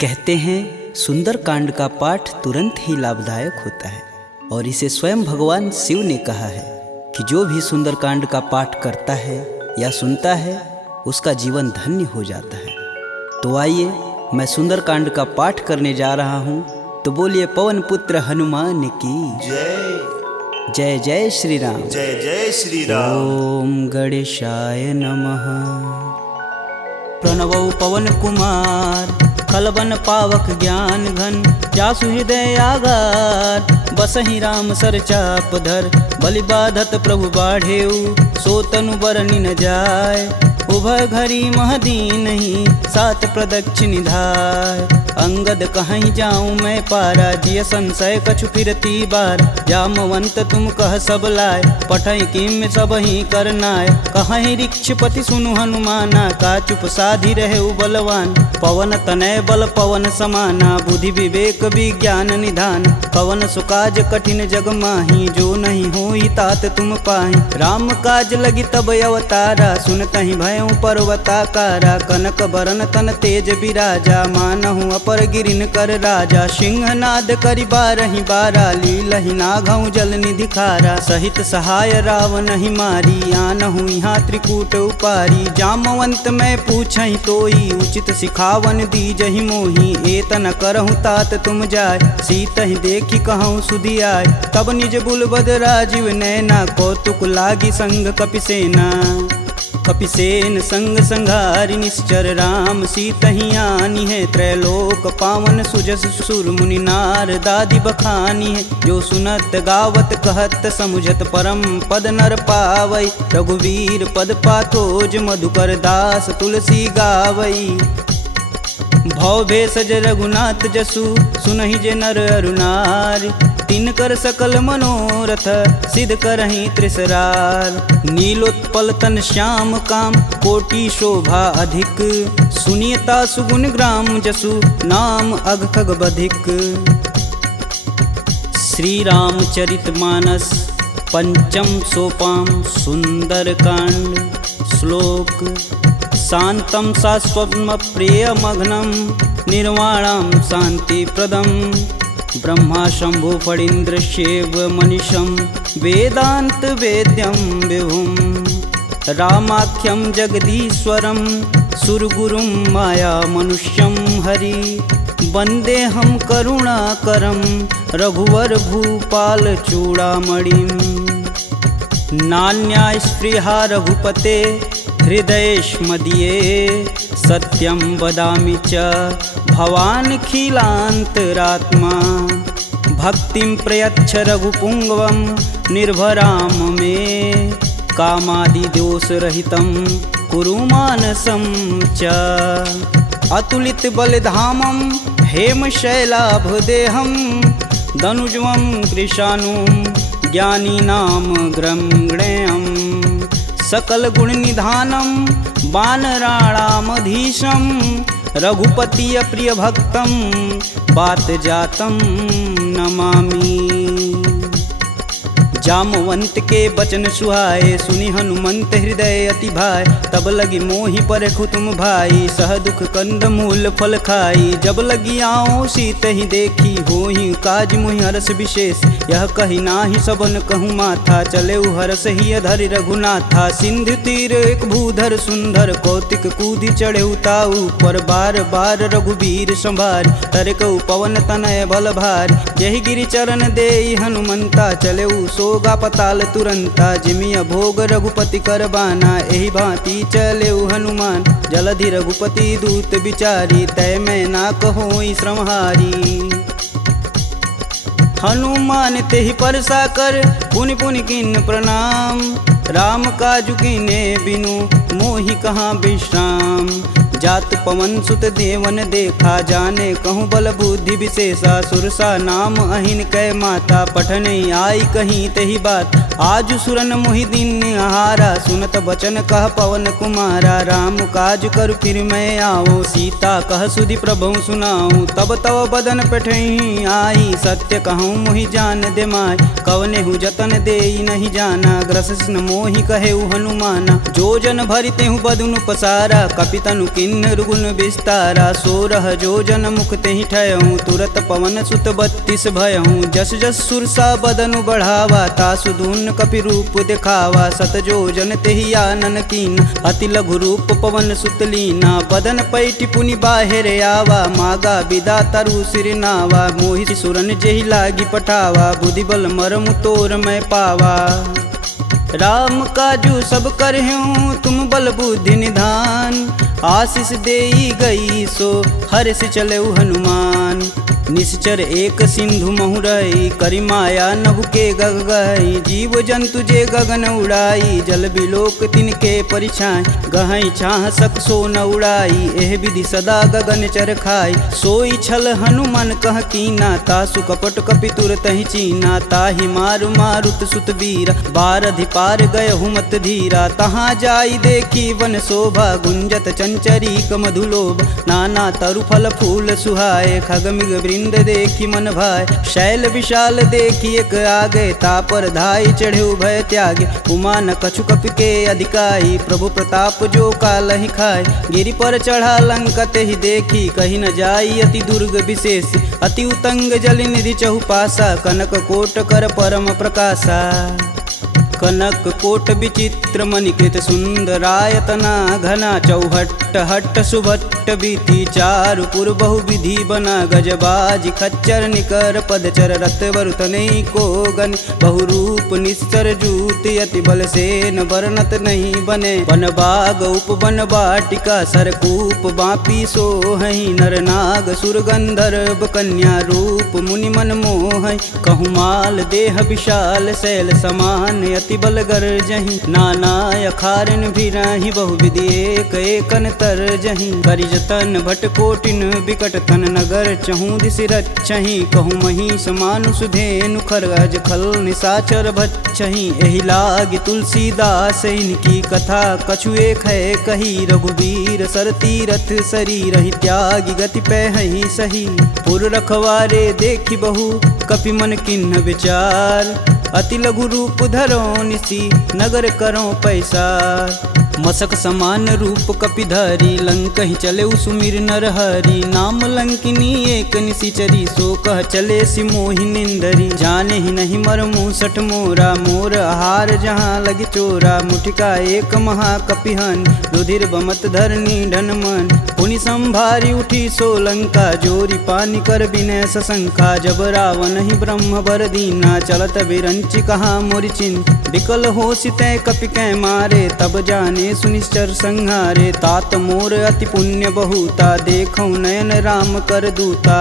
कहते हैं सुंदरकांड का पाठ तुरंत ही लाभदायक होता है और इसे स्वयं भगवान शिव ने कहा है कि जो भी सुंदरकांड का पाठ करता है या सुनता है उसका जीवन धन्य हो जाता है। तो आइए मैं सुंदरकांड का पाठ करने जा रहा हूँ, तो बोलिए पवन पुत्र हनुमान की जय जय। जय श्री राम। जय जय श्री राम। ओम गणेशाय नमः। प्रणवौ पवन कुमार खलबन पावक ज्ञान घन, जासु हृदय आगार बसहि राम सर चाप धर। बलि बाधत प्रभु बाढ़ेऊ, सो तनु बरनि न जाय। उभय घरी महदीन ही, सात प्रदक्षिण निधाय। अंगद कहीं जाऊं मैं पारा, जिय संशय कछु फिरती बार। जामवंत तुम कह सब लाय, पठई किम सब ही करनाय। कहीं ऋक्षपति सुनु हनुमाना, का चुप साधि रहे बलवान। पवन तनय बल पवन समाना, बुद्धि विवेक विज्ञान निधान। पवन सुकाज कठिन जग माही, जो नहीं होई तात तुम पाही। राम काज लगी तब अवतारा, सुनतहि भयउ पर्वताकारा। कनक बरन तन तेज बिराजा, मानहु अपर गिरिन कर राजा। सिंहनाद करि बारहि बारा, लीलहि नाघउ जल निधि खारा। सहित सहाय रावण ही मारी, आनहु यहाँ त्रिकूट उपारी। जामवंत मैं पूछहि तोई, उचित सिखावन दीजहि मोही। एतन करहु तात तुम जाय, सीतहि देखि कहूँ सुधियाय। तब निज बुलबद राजीव नैना, कौतुक लागी संग कपिसेना। कपिसेन संग संघारि निश्चर, राम सीतहि आनी है। त्रैलोक पावन सुजस सुर मुनि नार, दादि बखानी है। जो सुनत गावत कहत समुझत, परम पद नर पावई। रघुवीर पद पाथोज, मधुकर दास तुलसी गावई। भव भेषज रघुनाथ जसु, सुनहि जे नर अरुनार। तिनकर सकल मनोरथ, सिद्ध करहि त्रिसरार। नीलोत्पल तन श्याम काम, कोटि शोभा अधिक। सुनियता सुगुन ग्राम जसु, नाम अघ खग बधिक। श्री रामचरित मानस पंचम सोपान सुंदरकांड। श्लोक शांतं शाश्वतं प्रियमघ्नं, निर्वाणं शांतिप्रदं। ब्रह्मा शंभु फणीन्द्रस्यैव मनीषं, वेदांत वेद्यं विभुं। रामाख्यं जगदीश्वरं, सुरगुरुं माया मनुष्यं हरि। वन्देऽहं करुणाकरं, रघुवर भूपाल चूड़ामणिं। नान्या स्पृहा रघुपते, हृदयेष्मदीये। सत्यं वदामि च भवानखिलान्तरात्मा। भक्तिं प्रयच्छ रघुपुङ्गवं, निर्भरां मे। कामादिदोषरहितं कुरु मानसं च। अतुलित बलधामं, हेमशैलाभदेहं। दनुजं कृशानुं, ज्ञानीनां ग्रम्गणेयम्। सकल गुण निधानं, वानराणामधीशं। रघुपति प्रिय भक्तं, बात जातं नमामि। जामवंत के बचन सुहाए, सुनि हनुमंत हृदय अति भाय। तब लगी मोहि परखु तुम भाई, सह दुख कंद मूल फल खाई। जब लगी आओ सीतहि देखी, होहि काज मुहि हरस विशेष। यह कही नाही सबन कहूँ माथा, चले हरस ही अधरि रघुनाथा। सिंधु तीर एक भूधर सुंदर, कौतिक कूदि चढ़े ताऊ पर। बार बार रघुवीर संभार, तरकऊ पवन तनय बल भार। यही गिरि चरण देई हनुमंता, चले सोगा पताल तुरंता। जिमिय भोग रघुपति कर बाना, एहि भांति चलेउ हनुमान। जलधि रघुपति दूत बिचारी, तय मैं ना कहोई श्रमहारी। हनुमान तेहि परसा कर, पुनि पुनि कीन प्रणाम। राम काजु कीने बिनु, मोहि कहाँ विश्राम। जात पवन सुत देवन देखा, जाने कहूँ बल बुद्धि विशेषा। सुरसा नाम अहिन कै माता, पठने आई कहीं तेहि बात। आज सुरन मोहि दिन आहारा, सुनत बचन कह पवन कुमारा। राम काज कर फिर मैं आओ, सीता कह सुधि प्रभु सुनाऊं। तब तव बदन पेठही आई, सत्य कहूँ मोहि जान दे माय। कवने हु जतन देई नहीं जाना, ग्रसिन मोहि कहेउ हनुमाना। जो जन भरिते हूँ बदुनु पसारा, कपितनु किन किन्नर गुण विस्तारा 16 जोजन मुख तेहि ठयहूँ तुरत पवन सुत 32 भयहूँ जस जस सुरसा बदनु बढ़ावा तासु धून कपि रूप दिखावा 7 जोजन तेहि आनन कीन अति लघु रूप पवन सुत लीना बदन पैठि पुनि बाहिर आवा मागा बिदा तरु सिर नावा मोहि सुरन जेहि लागी पठावा बुद्धि बल मरमु तोर मैं पावा राम काजू सब करहूँ तुम बल बुद्धि निधान आशीष देई गई सो हर्ष चलऊ हनुमान निश्चर एक सिंधु महुरई करी माया नभु के गग गई जीव जंतु जे गगन उड़ाई जल बिलोक तिनके परिछाई गहई छाह सक सो न उड़ाई एह विधि सदा गगन चर खाई सोई छल हनुमान कह कीना तासु कपट कपि तुरत ही चीना ताहि मारु मारुत सुत वीर बारधि पार गय हुमत धीरा तहाँ जाई देखी वन शोभा गुंजत चंचरी मधुलोभ नाना तरु फल फूल सुहाए खगमिग वृंद देखी मन भाय शैल विशाल देखी एक आगे तापर धाई चढ़े भय त्यागे उमा न कछु कपि के अधिकाई प्रभु प्रताप जो कालहि खाए गिरि पर चढ़ा लंकत ही देखी कहीं न जाई अति दुर्ग विशेष अति उतंग जल निधि चहुपासा कनक कोट कर परम प्रकाशा कनक कोट विचित्र मणिकृत सुंदरायतना घना चौहट्ट हट्ट सुभट्ट बीती चारुपुर बहुविधि बना गजबाज खच्चर निकर पदचर रत वरुतने को गन बहुरूप निश्चर जूति अति बल सेन वर्णत नहीं बने वन बाग उपवन बाटिका सरकूप बापी सोहई नरनाग सुर गंधर्व कन्या रूप मुनि मन मोह कहु माल देह विशाल शैल समान अति बल गर्जहि नाना अखारन भिराहि बहुविधि एक एकन तरजहि करिजतन भट कोटिन बिकट तन नगर चहूँ दिसि रच्छहि कहूँ महिष मानुष धेनु खरगज खल निशाचर भच्छहि एहि लागी तुलसीदास इनकी कथा कछु एक है कही रघुवीर सर तीरथ शरीर ही त्यागी गति पैहि सही पुर रखवारे देखी बहु कपि मन किन्ह विचार अति लघु रूप धरो निसी नगर करो पैसा मसक समान रूप कपिधरी लंक ही चले सुमिर नर हरि नाम लंकिनी एक निशिचरी सो कह चले सिमोहि निंदरी जाने ही नहीं मर मूसठ मोरा मोर आहार जहाँ लगी चोरा मुठिका एक महाकपिहन रुधिर बमत धरनी ढन मन पुनि संभारी उठी सो लंका जोरी पानी कर बिनय सशंका जब रावण ही ब्रह्म बर दीना चलत बिरंचि कहा मोरि चिन्ह विकल हो सिते कपि कै मारे तब जाने सुनिश्चर संहारे तात मोर अति पुण्य बहुता देखौ नयन राम कर दूता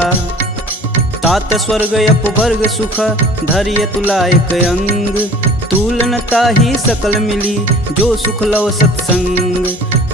तात स्वर्ग अपवर्ग सुख धरिय तुलायक अंग तुलन ताहि सकल मिली जो सुख लव सत्संग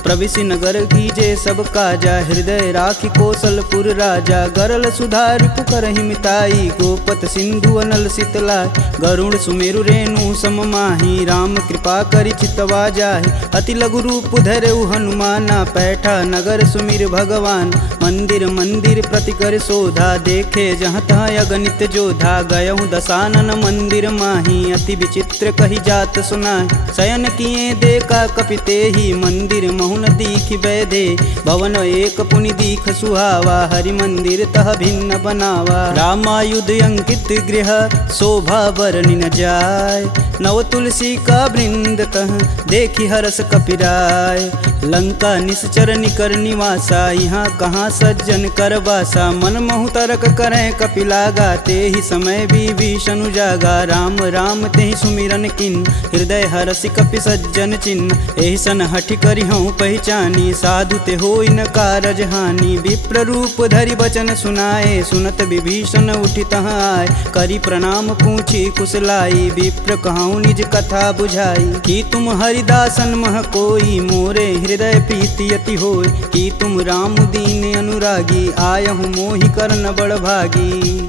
प्रविशि नगर कीजे सब काजा हृदय राखि कौशलपुर राजा गरल सुधार पुकर हिमिताई गोपत सिंधु अनल शीतला गरुण सुमेरु रेणु सम माही राम कृपा करि चितवा जाहि अति लघु रूप धरऊ हनुमाना पैठा नगर सुमिर भगवान मंदिर मंदिर प्रति कर शोधा देखे जहाँ तहाँ अगणित जोधा गयहु दसानन मंदिर माही अति विचित्र कही जात सुनाई शयन किए देखा कपिते ही मंदिर महुन दीख बैधे भवन एक पुनि दीख सुहावा हरि मंदिर तह भिन्न बनावा रामायुध अंकित गृह शोभा बरनि न जाय नव तुलसी का वृंद तह देखी हरस कपिराय लंका निश्चर निकर निवासा यहाँ कहाँ सज्जन कर बासा मन महु तरक करें कपिलागा ते ही समय विभीषण जागा राम राम ते ही सुमिरन किन हृदय हरसि कपि सज्जन चिन्ह एहि सन हठि करि हूँ पहचानी साधु ते होई न कारज हानि विप्र रूप धरि बचन सुनाए सुनत विभीषण उठि तहाँ आए करि प्रणाम पूछी कुशलाई विप्र कहूँ निज कथा बुझाई कि तुम हरिदासन मह कोई मोरे हृदय प्रीति अति होय कि तुम राम दीन अनुरागी आयहु मोहि करन बड़ भागी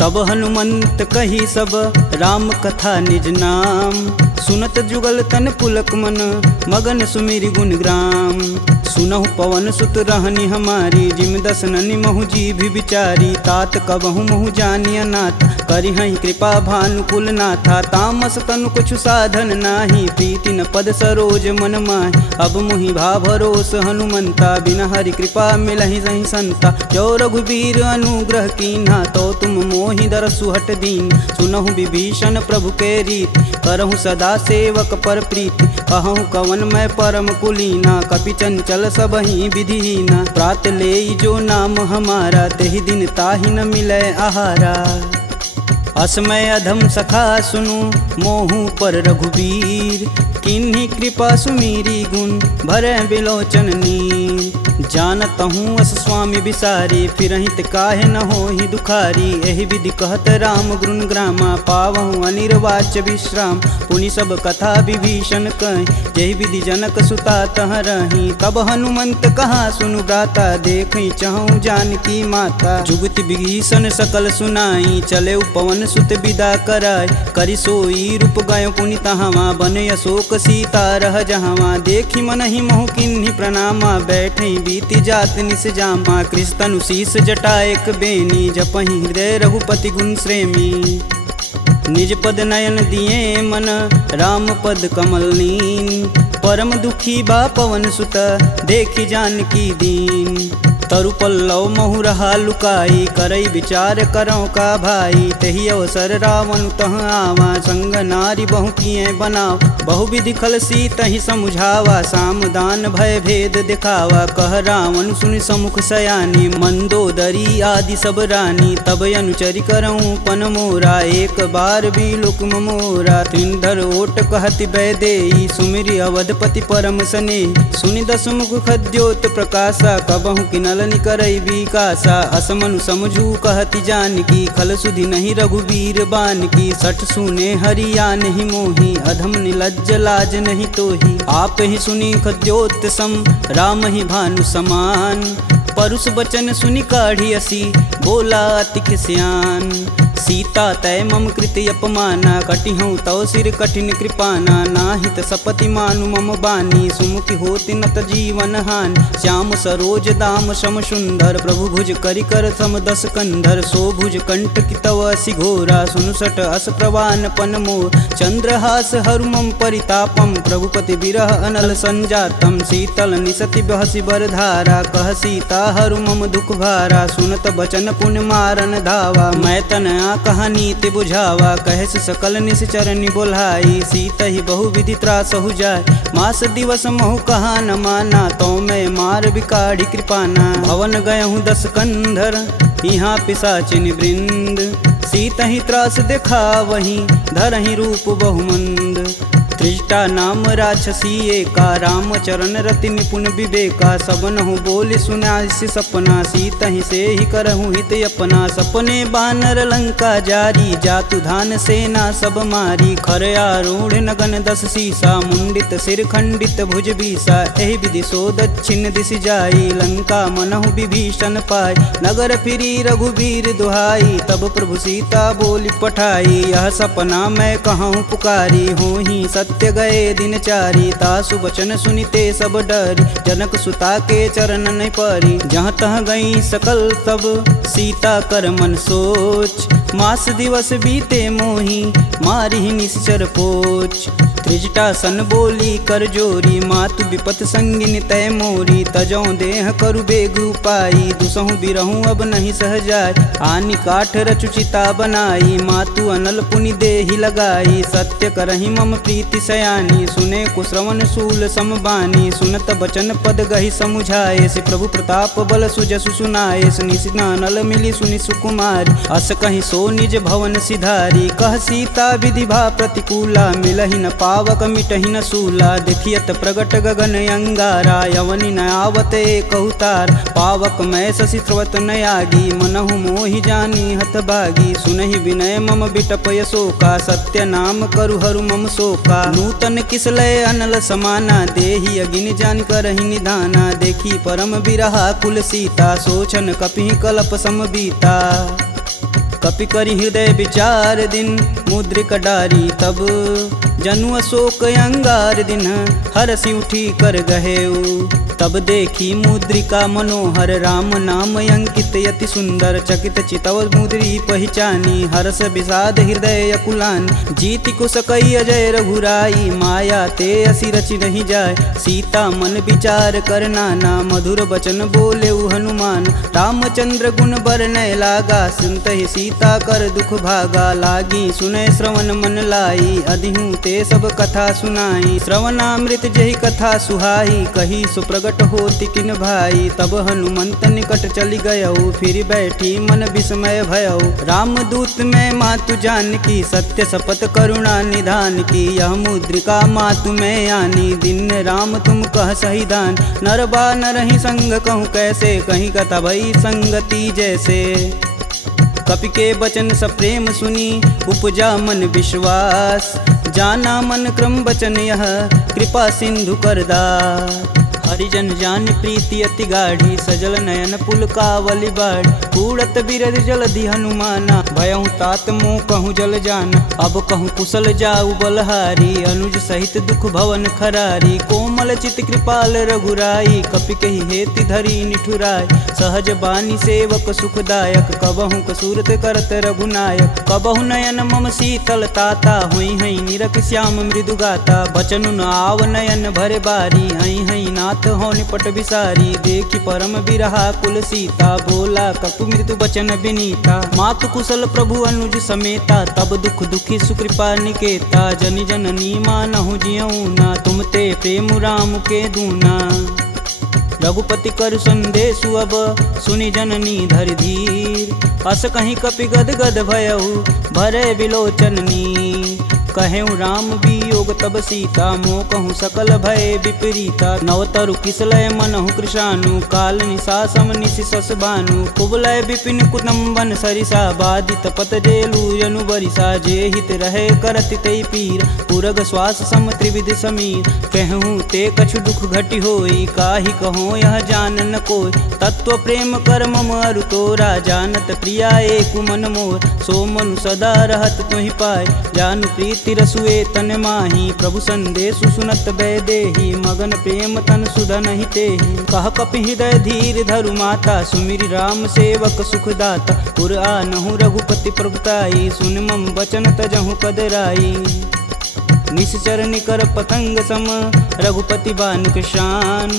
तब हनुमंत कही सब राम कथा निज नाम सुनत जुगल तन पुलक मन मगन सुमिरि गुण ग्राम। सुनहु पवन सुत रहनी हमारी जिम दसननि महु जी भी विचारी। तात कबहु महु जानिय नाथ करि हई कृपा भानुकुल नाथा। तामस तनु कुछ साधन नाही प्रीति न पद सरोज मन माहि। अब मुहि भा भरोस हनुमंता बिना हरि कृपा मिलहि सही संता। जो रघुबीर अनुग्रह कीन्हा तो तुम मोहि दरसु हट दीन। सुनहु विभीषण प्रभु के रीति करहु सदा सेवक पर प्रीति। कहूँ कवन मैं परम कुलीना कपि चंचल सबहि विधिहीना। प्रात लेई जो नाम हमारा तेहि दिन ताहि न मिलै आहारा। असमय अधम सखा सुनु मोहु पर रघुबीर। किन्हीं कृपा सुमीरी गुण भरै बिलोचन नीर। जानत हूँ अस स्वामी बिसारी फिरहित काहे न होहि दुखारी। एहि विधि कहत राम गुण ग्रामा पावहु अनिर्वाच्य विश्राम। पुनि सब कथा विभीषण कहि जेहि विधि जनक सुता तह रही। तब हनुमंत कहा सुनु भ्राता देखि चहु जानकी माता। जुगति विभीषण सकल सुनाई चले पवन सुत विदा कराय। करि सोई रूप गयो पुनि तहावा बन अशोक सीता रह जहावा। देखि मनहि मोहु किन्हीं प्रणामा बैठे बीति जात निस जामा। कृष्ण शीस जटा एक बेनी जपहि हृदय रघुपति गुण श्रेमी। निज पद नयन दिए मन राम पद कमल नीन। परम दुखी बा पवन सुत देखि जानकी दीन। तरु पल्लव महु रहा लुकाई करई विचार करौ का भाई। तही अवसर रावण तह आवा संग नारी बहु किए बनाव। बहु विधि खल सी तहि समुझावा साम दान भय भेद दिखावा। कह रावण सुनि समुख सयानी मंदोदरी आदि सब रानी। तब अनुचरि करऊँ पन मोरा एक बार भी लुक मोरा। त्रिंधर ओट कहति बैदेई सुमिरि अवधपति परम सने। सुनि दस मुख खद्योत प्रकाशा कबहु किनल करई विकासा। असमनु समझू कहति जानकी खल सुधि नहीं रघुवीर बान की। सठ सुने हरिया नहीं मोही अधम निलज्ज लाज नहीं तोही। आप ही सुनी खद्योत सम राम ही भानु समान। परुष बचन सुनि काढ़ी असी बोला अति खिसियान। सीता तय मम कृति अपमाना कटिहूँ तव सिर कठिन कृपाना। नाहित सपति मानु मम बानी सुमुखि होति नत जीवन हान। श्याम सरोज दाम सम सुंदर प्रभु भुज करि कर सम दस कंधर। सो भुज कंठ की तव असि घोरा सुनुसट अस प्रवान पन मोर। चंद्रहास हरु मम परितापम प्रभुपति बिरह अनल संजातम। शीतल निसति बहसि बरधारा कह सीता हरु मम दुख भारा। सुनत बचन पुन मारन धावा मैं तन कहानी ते बुझावा। कहस सकल निश्चरनि बोलाई सीत ही बहु विधि त्रास हो जाय। मास दिवस महु कहा न माना तो मैं मार बिकाढ़ी कृपाना। भवन गयहूँ दस कंधर यहाँ पिशाचिन वृंद। सीत ही त्रास देखा वहीं धरहि रूप बहुमंद। त्रिजटा नाम राक्षसी एका राम चरण रति निपुण विवेका। सबनहु बोल सुनासि सपना सीत ही से ही करहु हित अपना। सपने बानर लंका जारी जातु धान सेना सब मारी। खर आरूढ़ नगन दस सीसा मुंडित सिर खंडित भुज बीसा। एहि विधि सो दक्षिण दिश जाई लंका मनहु विभीषण पाई। नगर फिरी रघुबीर दुहाई तब प्रभु सीता बोली पठाई। यह सपना मैं कहूँ पुकारी होही सत्य गए दिन चारी। तासु बचन सुनिते सब डरी जनक सुता के चरण नहीं परी। जहाँ तह गई सकल तब सीता कर मन सोच। मास दिवस बीते मोही मारी निश्चर पोच। त्रिजटा सन बोली कर जोरी मातु विपत संगिन तय मोरी। तजौ देह करु बेग उपाई दुसहु बिरहूँ अब नहीं सह जाय। आनि काठ रचुचिता बनाई मातु अनल पुनि देहि लगाई। सत्य करहि मम प्रीति सयानी सुने कुश्रवण शूल समबानी। सुनत बचन पद गहि समुझाए से प्रभु प्रताप बल सुजसु सुनाए। सुनिसिना नल मिली सुनि सुकुमारी अस कहीं सो निज भवन सिधारी। कह सीता विधि भा प्रतिकूला मिलहि न पावक मिटहि न सूला। देखियत प्रगट गगन अंगारा यवनि न आवत एक अवतार। पावक मैं शशि स्रवत न आगी मनहु मोहि जानी हत भागी। सुनहि विनय मम बिटपय शोका सत्य नाम करु हरु मम शोका। नूतन किसलय अनल समाना देहि अगिन जान करहि निधाना। देखी परम बिरहा कुल सीता सोचन कपि कलप सम बीता। कपि करि हृदय विचार दिन मुद्रिक डारी तब जनु अशोक अंगार दिन हरसि उठी कर गहेऊ। तब देखी मुद्रिका मनोहर राम नाम अंकित यति सुंदर। चकित चितव मुद्री पहचानी हर्ष विषाद हृदय अकुलान। जीति को सकई अजय रघुराई माया ते असि रचि नहीं जाय। सीता मन विचार कर नाना मधुर बचन बोले हनुमान। रामचंद्र गुण बरनय लागा सुनतहि सीता कर दुख भागा। लागी सुनय श्रवण मन लाई अधिहूँ ते सब कथा सुनाई। श्रवणामृत जही कथा सुहाई कही सुप्रगट होति किन भाई। तब हनुमंत निकट चली गयऊ फिर बैठी मन विस्मय भयऊ। रामदूत में मातु जानकी सत्य शपथ करुणा निधान की। यह मुद्रिका मातु में आनी दिन राम तुम कह सही दान। नर बा नरहि संग कहूँ कैसे कहीं कथा भई संगति जैसे। कपि के बचन सप्रेम सुनी उपजा मन विश्वास। जाना मन क्रम बचन यह कृपा सिंधु करदार। हरिजन जानि प्रीति अति गाढ़ी सजल नयन पुलकावली बाढ़। उड़त बिरद जलधि हनुमाना भयहु तात मोह कहूँ जल जाना। अब कहूँ कुशल जाऊ बलहारी अनुज सहित दुख भवन खरारी। कोमल चित कृपाल रघुराई कपि कहि हेति धरी निठुराय। सहज बानी सेवक सुखदायक कबहु कसूरत करत रघुनायक। कबहु नयन मम शीतल ताता हुई हई निरख श्याम मृदु गाता। बचनु न आव नयन भरे बारी हई हई नाथ हो निपट विसारी। देखी परम बिरहा कुल सीता बोला कपु मृदु बचन विनीता। मातु कुशल प्रभु अनुज समेता तब दुख दुखी सुकृपा निकेता। जनि जननी मानहु जियऊ ना तुम ते प्रेम राम के दूना। रघुपति कर संदेशु अब सुनि जननी धरि धीर। अस कहीं कपि गद गद भयऊ भरे बिलोचन नीर। कहेऊ राम वियोग तब सीता मोह कहूँ सकल भय विपरीता। नवतरु किसलय मनहु कृशानु काल निशा सम निशि सस भानु। कुबलय विपिन कुटुम्बन सरिसा बाधित पत जेलु जनु बरिसा। जे हित रहे करति तई पीर पुरग श्वास सम त्रिविध समीर। कहूँ ते कछु दुख घटि होई काहि कहो यह जान न कोय। तत्व प्रेम कर मम अरु तोरा जानत प्रिया एक मन मोर। सो मनु सदा रहत तुहि पाय जानु प्रीति रसुए तन माही। प्रभु संदेशु सुनत बैदेही मगन प्रेम तन सुधन हितेहि। कह कपि हृदय धीर धरु माता सुमिरि राम सेवक सुखदाता। पुर आनहु रघुपति प्रभुताई सुन मम बचन तजहु कदराई। निश्चर निकर पतंग सम रघुपति बानक शान।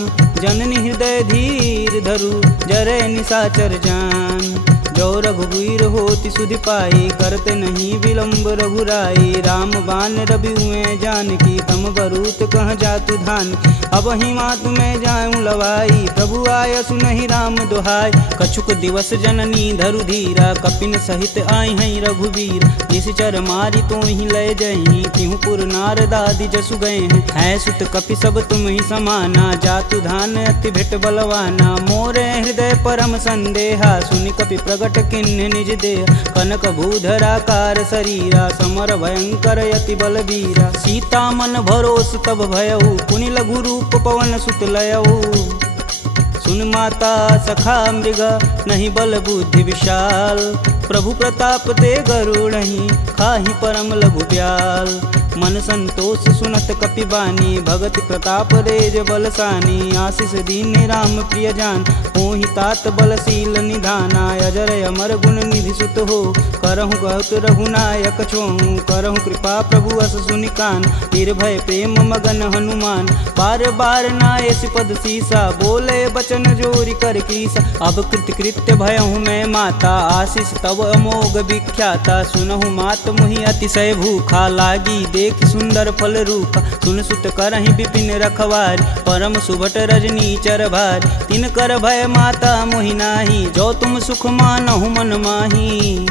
जननी हृदय धीर धरु जरे निशाचर जान। जो रघुवीर होति सुधि पाई करते नहीं विलम्ब रघुराई। राम बान रवि हुए जानकी तम बरूत कह जातु धान। अब ही मातु में जाऊँ लवाई प्रभु आय सुनहि राम दुहाई। कछुक दिवस जननी धरु धीरा कपिन सहित आई हई रघुवीर। निश्चर मारी तो ही लय जही तिहु पुर नारदादि जसु गए हैं। सुत कपि सब तुम ही समाना जातु धान अति भेट बलवाना। मोरे हृदय परम संदेहा सुनि कपि प्रगट किन्ह निज देह। कनक भूधराकार शरीरा समर भयंकर यति बलबीरा। सीता मन भरोस तब भयऊ पुनि लघु रूप पवन सुत लयऊ। सुन माता सखा मृग नहीं बल बुद्धि विशाल। प्रभु प्रताप ते गरुड़हि खाहि परम लघु ब्याल। मन संतोष सुनत कपि बानी भगति प्रताप रेज बलसानी। आशीष दीन राम प्रिय जान होहि तात बलशील निधाना। अजर अमर गुण निधि सुत हो करहु बहुत रघुनायक छोहु। करहु कृपा प्रभु अस सुनि कान निर्भय प्रेम मगन हनुमान। बार बार नायस पद सीसा बोले बचन जोरी कर कीसा। अब कृत कृत्य भयहु मैं माता आशीष तब अमोघ विख्याता। सुनहु मात मुहि अतिशय भूखा लागी देख सुंदर फल रूखा। सुन सुत करहि विपिन रखवारी परम सुभट रजनी चर भारी। तिन कर भय माता मोहि नाही जो तुम सुख मानहु मन माही।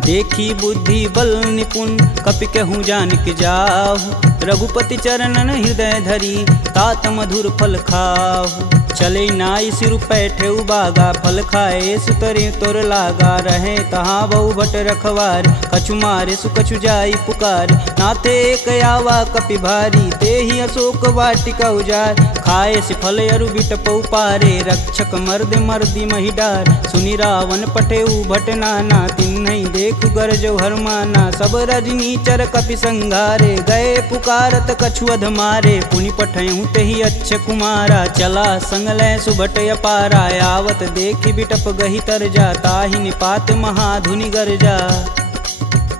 देखी बुद्धि बल निपुण कपि कहूँ जानिक जाहु। रघुपति चरणन हृदय धरी तात मधुर फल खाहु। चले नाई सिर पैठे उबागा फल खाए सुतरे तोर लागा। रहे तहाँ बहु भट रखवार कछु मारे सु कछु जाई पुकार। नाथे एक आवा कपि भारी, ते ही अशोक वाटिका उजार। खाए से फल अरु बिटप उपारे, रक्षक मर्द मर्दी मही डार। सुनि रावण पटेऊ भट नाना, तिन्हि देखु गरजौ हरमाना। सब रजनी चर कपि संघारे, गए पुकारत कछु अध मारे। पुनि पठयहु तेहि अच्छ कुमारा, चला संग लै सुभट अपारा। आवत देखि बिटप गहि तरजा, ताहि निपात महाधुनि गरजा।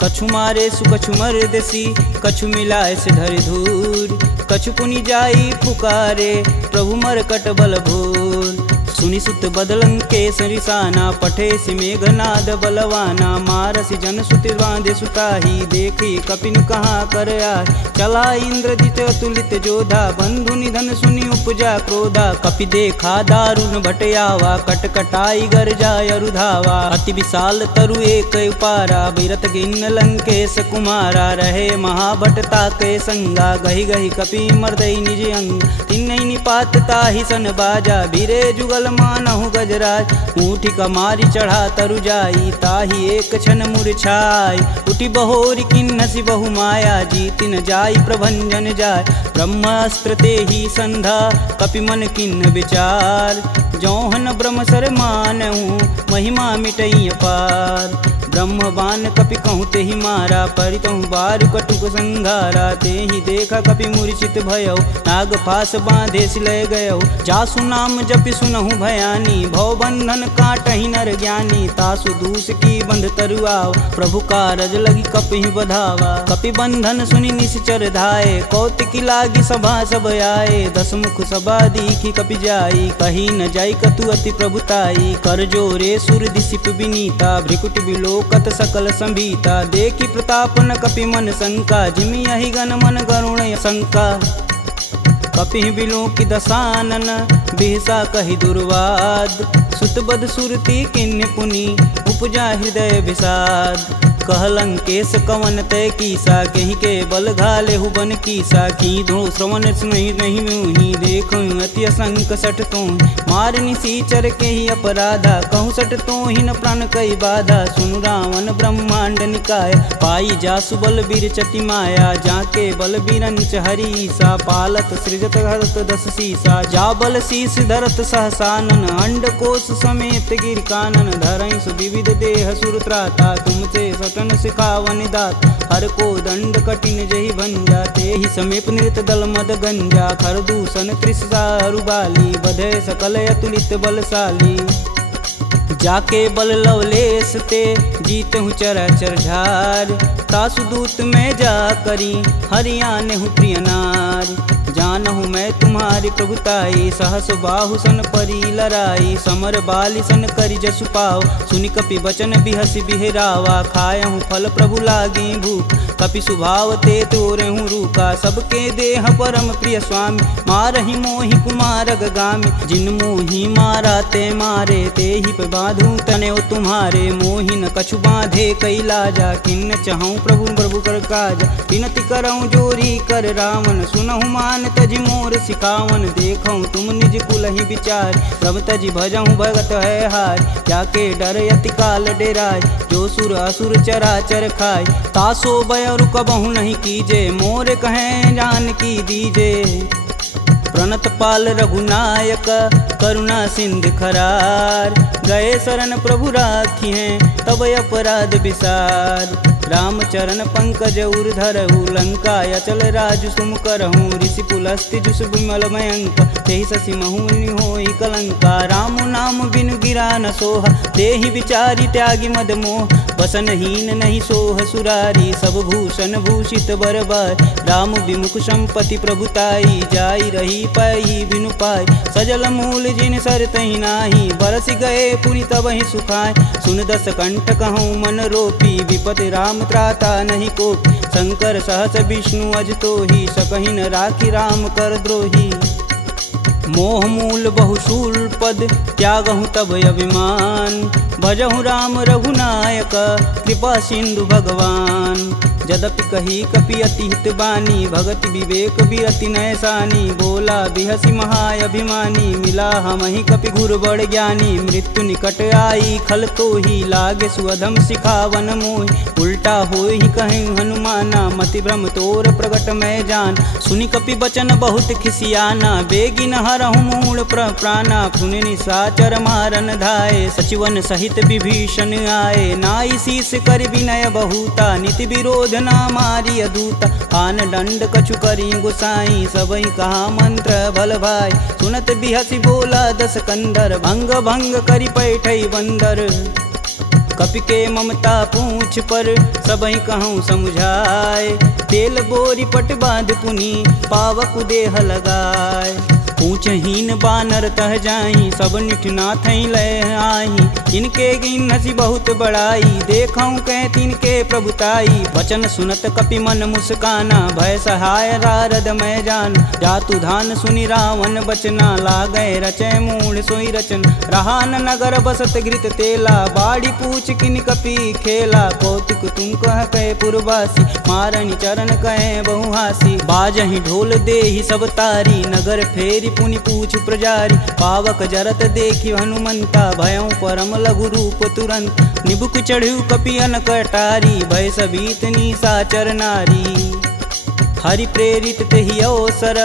कछु मारे सु कछु मर्दसी, कछु मिलाए से धरि धूर। कछु पुनि जाई पुकारे, प्रभु मरकट बल भूर। सुनि सुत बदलंकेश रिसाना, पठे सि मेघनाद बलवाना। मारसि जन सुति बांधे सुताही, देखी कपिन कहाँ कर आए। चला इंद्रजित अतुलित जोधा, बंधु निधन सुनि उपजा क्रोधा। कपि देखा दारुण भट आवा, कटकटाई गरजा अरुधावा। अति विशाल तरु एक उपारा, बिरत गिन्न लंकेश कुमारा। रहे महाभट ताके संगा, गहि गहि कपि मर्दई निज अंग। तिन्हि निपात ताहि सन बाजा, बीरे जुगल मानहु गजराज। ऊँठी कमारी चढ़ा तरु जाई, ताहि एक क्षण मूर्छाई। उठी बहोरी किन्नसी बहु माया, जीति न जाई प्रभंजन जाय। ब्रह्मास्त्र ते ही संधा, कपि मन किन्न विचार। जौहन ब्रह्म सर मानहु, महिमा मिटई अपार। ब्रह्म बान कपि कहूँ तेहि मारा, परितहु बारु कटुक संघारा। तेहि देखा कपि मूर्छित भयउ, नाग पास बांधे सिलय गयउ। जासु नाम जपि सुनहु भयानी, भव बंधन काटहि नर ज्ञानी। तासु दूस की बंध तरुआव, प्रभु कारज लगी कपि बधावा। कपि बंधन सुनि निश्चर धाये, कौतिकी लागी सभा सब आए। दस मुख सभा दीखी कपि जाई, कही न जाई कतु अति प्रभुताई। कर जोरे सुर दिसिप विनीता, भ्रिकुट बिलोकत सकल संभीता। देखी प्रताप न कपि मन शंका, जिमि यही गण मन गरुण शंका। कपि बिलोकि दसानन, बिहसा कहि दुर्वाद। सुतबद सुरति किन्य पुनि, उपजा हृदय विषाद। कहलंकेश कवन तय कीसा, कहीं के बल घाले हुबन कीसा। की धो श्रवण नहीं नहीं मुहि, देखो अति असंक सठ तो। मारनि सीचर के ही अपराधा, कहूँ सठ तो ही न प्राण कई बाधा। सुनु रावण ब्रह्मांड निकाय, पाई जासु बल बीर चति माया। जाके बल बीरंच हरीसा, पालत सृजत हरत दस सीसा। जा बल शीस धरत सहसानन, अंड कोश समेत गिर कानन। धरई सुविविध देह सुर त्राता, तुमसे सटन सिखावन दात। हर को दंड कठिन जहि भंजा, तेहि समीप नृत दल मद गंजा। खर दूषण त्रिषा अरुबाली, बधे सकल अतुलित बलशाली। जाके बल लवलेश ते, जीतहु चराचर झार। तासु दूत में जा करी, हरियाने हूँ प्रिय नार। जानहु मैं तुम्हारी प्रभुताई, सहस बाहु सन परी लराई। समर बाली सन करि जसु पाव, सुनि कपि बचन बिहसि बिहरावा। खायहु फल प्रभु लागी भूख, कपि सुभाव ते तोरेहु रूका। सबके देह परम प्रिय स्वामी, मारहि मोहि कुमारग गामी। जिन मोहि मारा ते मारे, तेहि पे बांधु तने तुम्हारे। मोहि न कछु बांधे कैलाजा, किन्न चहु प्रभु प्रभु कर काजा। विनति करऊँ जोरी कर रावण, सुनहु मान तजि मोर सिखावन। देखऊँ तुम निज कुल ही विचार, प्रभ तजि भजऊँ भगत है हार। जाके डर यति काल डेराय, जो सुर असुर चराचर खाय। तासो बयरु कबहु नहीं कीजे, मोर कहें जान की दीजे। प्रणत पाल रघुनायक, करुणा सिंध खरार। गए शरण प्रभु राखी हैं, तब अपराध विसार। राम चरण पंकज उर धरहु, लंका अचल राजु सुम करहूँ। ऋषि पुलस्ति जुस विमल मयंक, तेहि शशि महुनि होई कलंका। राम नाम बिनु गिरा न सोहा, देहि विचारी त्यागी मद मोह। बसनहीन नहीं सोह सुरारी, सब भूषण भूषित बरबार। राम विमुख संपत्ति प्रभुताई, जाई रही पाई बिनु पाई। सजल मूल जिन सर तहि नाही, बरस गए पुनि तबहि सुखाय। सुन दस कंठ कहूँ मन रोपी, विपति राम त्राता नहीं कोप। शंकर सहस विष्णु अज तो ही, सकहि न राखी राम कर द्रोही। मोह मूल बहुशूल पद, त्यागहु तब अभिमान। भजहु राम रघुनायक, कृपा सिंधु भगवान। जदपि कही कपि अति हित बानी, भगति विवेक बिरति नैसानी। बोला बिहसी महाअभिमानी, मिला हमहि कपि गुर बड़ ज्ञानी। मृत्यु निकट आई खल तो ही, लागे सुअधम सिखावन मोहि। उल्टा होई कहीं हनुमाना, मति भ्रम तोर प्रगट मैं जान। सुनि कपि बचन बहुत खिसियाना, बेगिन हरहु मूल प्राणा। पुनि निशाचर मारन धाये, सचिवन सहित विभीषण आए। नाई शीस कर विनय बहुता, नीति विरोध ना मारिय दूता। आन दंड कछु करी गुसाई, सबई कहा मंत्र भल भाई। सुनत बिहसी बोला दस कंदर, भंग भंग करि पैठई बंदर। कपि के ममता पूछ पर, सबई कहूँ समुझाए। तेल बोरी पट बांध पुनि, पावक देह लगाए। पूछहीन बानर तह जाही, सब निठना थई लय आही। इनके गिनसी बहुत बड़ाई, देखऊँ कह तिनके प्रभुताई। वचन सुनत कपि मन मुस्काना, भय सहाय रारद मैं जान। जातु धान सुनि रावण बचना, लागय रचय मूढ़ सोई रचन। रहा न नगर बसत घृत तेला, बाड़ी पूछ किन कपि खेला। कौतुक तुम कह कहे पुरवासी, मारनि चरण कहे बहुहासी। बाजहि ढोल देहि सब तारी, नगर फेरी पुनि पूछ प्रजारी। पावक जरत देखि हनुमंता, भयउ परम लघु रूप तुरंत। निबुक चढ़ु कपि अनकटारी, भय सबीत निशाचर नारी। हरि प्रेरित तेहि अवसर,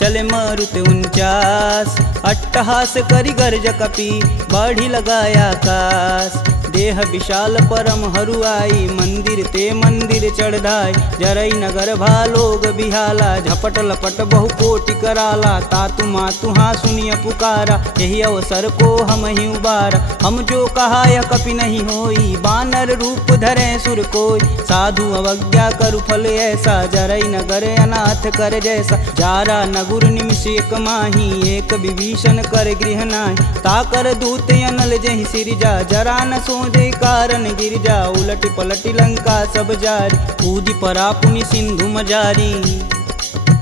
चले मारुत 49। अट्टहास करि गर्ज कपि, बाढ़ि लगाया आकाश। देह विशाल परम हरुआई, मंदिर ते मंदिर चढ़ाई। जरई नगर भालोग बिहाला, झपट लपट बहु कोटि कराला। तातु मातु हाँ सुनिय पुकारा, यही अवसर को हम ही उबारा। हम जो कहा यह कपि नहीं होई, बानर रूप धरे सुर कोई। साधु अवज्ञा करु फल ऐसा, जरई नगर अनाथ कर जैसा। जारा नगुर निमिष एक माही, एक विभीषण कर गृह नाहि। ताकर दूत अनल जहि सिरजा, जरा न सोजे कारण गिरजा। उलट पलट लंका सब जारी, कूदि परा पुनि सिंधु मजारी।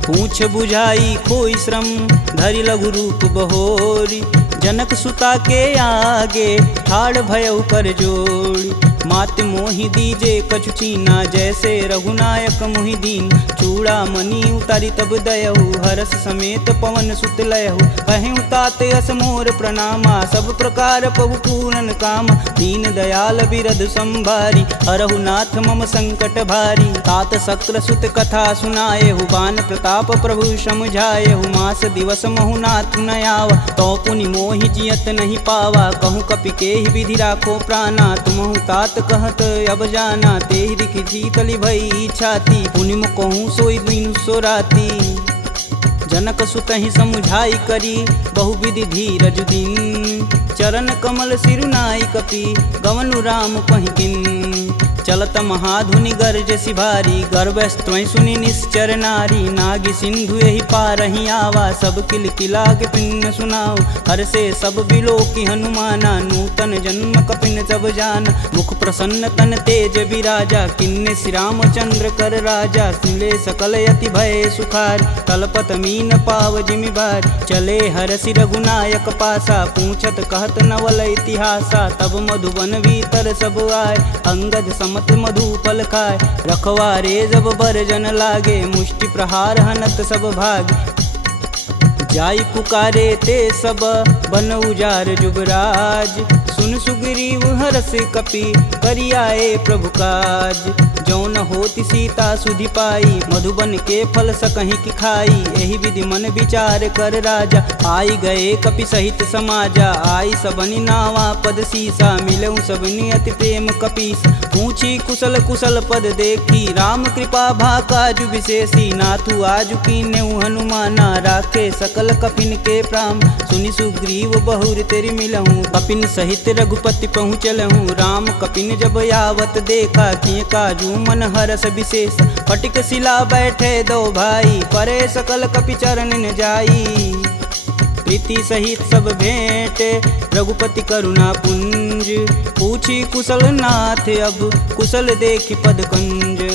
पूछ बुझाई खोई श्रम, धरि लघु रूप बहोरी। जनक सुता के आगे, ठाड़ भयउ कर जोड़ी। मात मोहि दीजे कछु चीना, जैसे रघुनायक मोहि दीन। चूड़ा मणि उतारी तब दयहु, हरस समेत पवन सुत लयहु। कहें तात यस मोर प्रणामा, सब प्रकार प्रभु पूरन काम। दीन दयाल बिरध संभारी, हरहु नाथ मम संकट भारी। तात शक्र सुत कथा सुनाएहु, बान प्रताप प्रभु समुझाएहु। मास दिवस महु नाथ न आवा, तो पुनि मोहि जियत नहीं पावा। कहूँ कपि के ही विधि राखो प्राणा, तुमहु तात कहत अब जाना। तेहि दिख जीतली भई छाती, पुनि मुख कहूँ सोई बिनु सो राती। जनक सुतहि समुझाई करी, बहुविधि धीरज दिन। चरण कमल सिरुनाई कपि, गवनु राम पहिकिन। चलत महाधुनि गर्ज सिभारी, गर्भस्त्वं सुनि निश्चर नारी। नागी सिंधु यही पारहि आवा, सब किल किलाग पिन्न सुनाओ। हर से सब बिलोकि हनुमाना, नूतन जन्म कपिन सब जान। मुख प्रसन्न तन तेज विराजा, किन्ने श्री रामचंद्र कर राजा। सिले सकल यति भय सुखार, तलपत मीन पाव जिमि भार। चले हरसि रघुनायक पासा, पूछत कहत नवल इतिहासा। तब मधुबन भीतर सब आए, अंगद समत मधु फल खाए। रखवारे जब बरजन लागे, मुष्टि प्रहार हनत सब भाग। जाई पुकारे ते सब, बन उजार जुगराज। सुन सुग्रीव हरस कपि, करियाए प्रभु काज। जौन होति सीता सुधि पाई, मधुबन के फल सकहि की खाई। एहि विधि मन विचार कर राजा, आई गए कपि सहित समाजा। आई सबनि नावा पद सीसा, मिलऊँ सबनि अति प्रेम कपीस। पूछी कुशल कुशल पद देखी, राम कृपा भा काजु विशेषी। नाथु आजु कीन्हु हनुमाना, राखे सकल कपिन के प्राम। सुनि सुग्रीव बहुर तेरि मिलहूँ, कपिन सहित रघुपति पहुँचलहूँ। राम कपिन जब यावत देखा, किए काजू मन हरस विशेष। फटिक शिला बैठे दो भाई, परे सकल कपि चरण न जाई। प्रीति सहित सब भेंट, रघुपति करुणा पुंज। पूछी कुशल नाथ अब कुशल देखि पद कंज।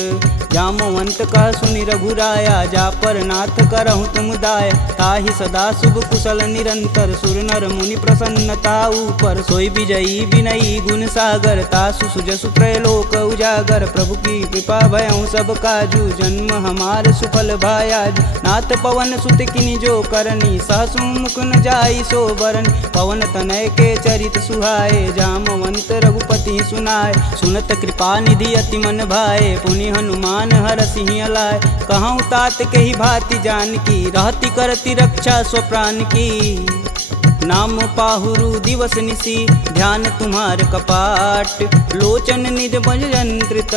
जामवंत कह सुनि रघुराया जा पर नाथ करहु तुम दाय। ताहि सदा शुभ कुशल निरंतर सुर नर मुनि प्रसन्नता ऊपर। सोई विजयी विनयी गुण सागर तासु सुजसु त्रैलोक उजागर। प्रभु की कृपा भयउ सब काजू जन्म हमार सुफल भायाज। नाथ पवन सुत किनि जो करनी सहसु मुख न जाई सो बरन। पवन तनय के चरित सुहाए जामवंत रघुपति सुनाय। सुनत कृपा निधि अति मन भाए पुनि हनुमान हरसिंह लाय। कहूँ तात के ही भांति जानकी रहती करती रक्षा स्वप्राण की। नाम पाहुरु दिवस निसी ध्यान तुम्हार कपाट। लोचन निज यंत्रित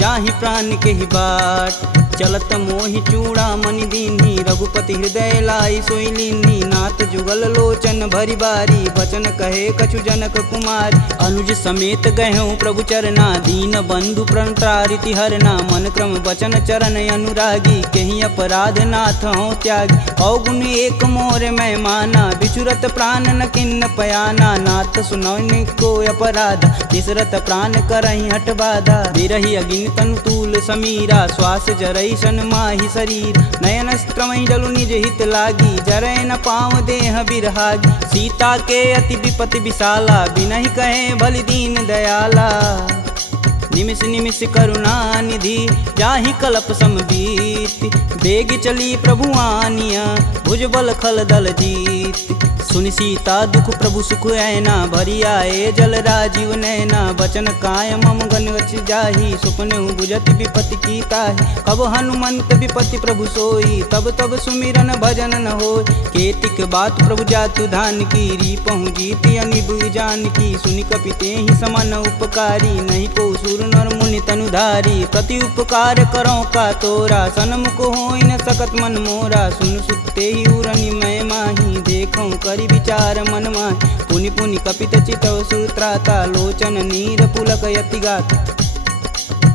जाहि प्राण के ही बाट। चलत मोहि चूड़ामणि दीन्ही रघुपति हृदय लाई सोई लीन्ही। नाथ जुगल लोचन भरी बारी बचन कहे कछु जनक कुमार। अनुज समेत गहूँ प्रभु चरना दीन बंधु प्रणतारिति हरना। मन क्रम वचन चरण अनुरागी कहीं अपराध नाथ हो त्यागी। अवगुण एक मोर मैं माना बिचुरत प्राण न किन्न पयाना। नाथ सुनौनि को अपराध तिसरत प्राण करहि हट बाधा। बिरहि अगिन तनु तूल समीरा श्वास जरई सन माहि शरीर। नयन स्त्रमहि जलु निज हित लागी जरै न पाँव देह बिरहागी। सीता के अति विपति विशाला बिनहि कहे भलि दीन दयाला। निमिष निमिष करुणा निधि जाहि कल्प समबीत। बेग चली प्रभु आनिया भुजबल खल दल जीत। सुनि सीता दुख प्रभु सुख ऐना भरी आए जल राजीव नैना। बचन काय मम गन रच जाहि सुपन बुझत विपति की ताहि। कब हनुमंत विपति प्रभु सोई तब तब सुमिरन भजन न होय। केतिक बात प्रभु जातु धान की रीपहु जीति अनिब जान की। सुनि कपिते ही समन उपकारी नहीं को सुर नर मुनि तनुधारी। प्रति उपकार करो का तोरा सन्मुख होई न सकत मन मोरा। सुन सुते ही उरनि मैं माही देखूं करि विचार मन माहि। पुनि पुनि कपित चितव सुत्राता लोचन नीर पुलक यति गात।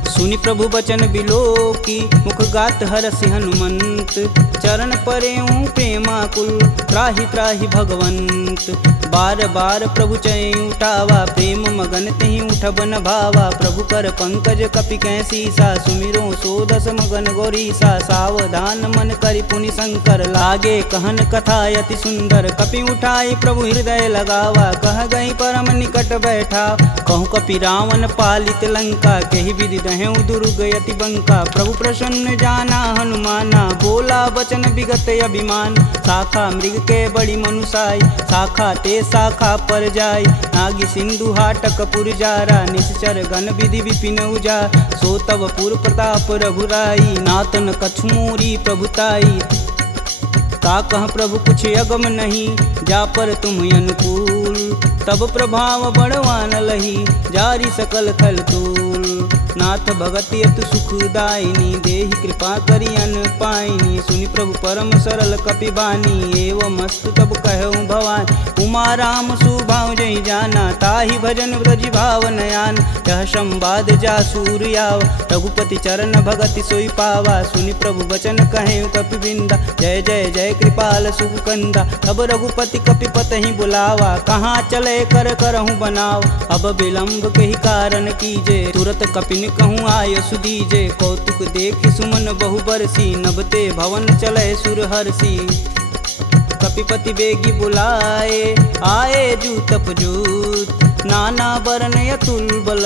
सुनि प्रभु बचन बिलोकी मुख गात हरसि हनुमंत। चरण परेऊँ प्रेमाकुल त्राहि त्राहि भगवंत। बार बार प्रभु चै उठावा प्रेम मगन तेहि उठब न भावा। प्रभु कर पंकज कपि कैसीसा सुमिरो सो दस मगन गौरीसा। सावधान मन करि पुनि शंकर लागे कहन कथा यति सुंदर। कपि उठाई प्रभु हृदय लगावा कह गई परम निकट बैठा। कहूँ कपि रावण पालित लंका केहि विधि दहेउ दुर्ग यति बंका। प्रभु प्रसन्न जाना हनुमाना बोला बचन विगत अभिमान। शाखा मृग के बड़ी मनुसाई शाखा ते शाखा पर जाई। नागी सिंधु हाटक पुर जारा निश्चर गण विधि विपिन उजा। सो तब पुर प्रताप रघुराई नातन कछु मोरी प्रभुताई। का कह प्रभु कुछ अगम नहीं जा पर तुम अनुकूल। तब प्रभाव बड़वान लही जारी सकल खल तूल। नाथ भगति अतु सुखदायिनी देहि कृपा करि अन पाइनी। सुनि प्रभु परम सरल कपि बानी एवं मस्तु तब कहूँ भवानी। उमा राम सुभाव जहि जाना ताहि भजन ब्रज भाव नयान। यह संवाद जा सूर आव रघुपति चरण भगति सोई पावा। सुनि प्रभु बचन कहें कपि बिंदा जय जय जय कृपाल सुख कंदा। तब रघुपति कपि पतहि बुलावा कहाँ चले कर करहूँ बनाव। अब विलंब के ही कारण कीजे तुरत कपिन कहूँ आय सुदीजे। कौतुक देखि सुमन बहु बरसी नभते भवन चले सुर हर्षि। कपिपति बेगी बुलाए आए जूतप जूत। नाना बरन अतुल बल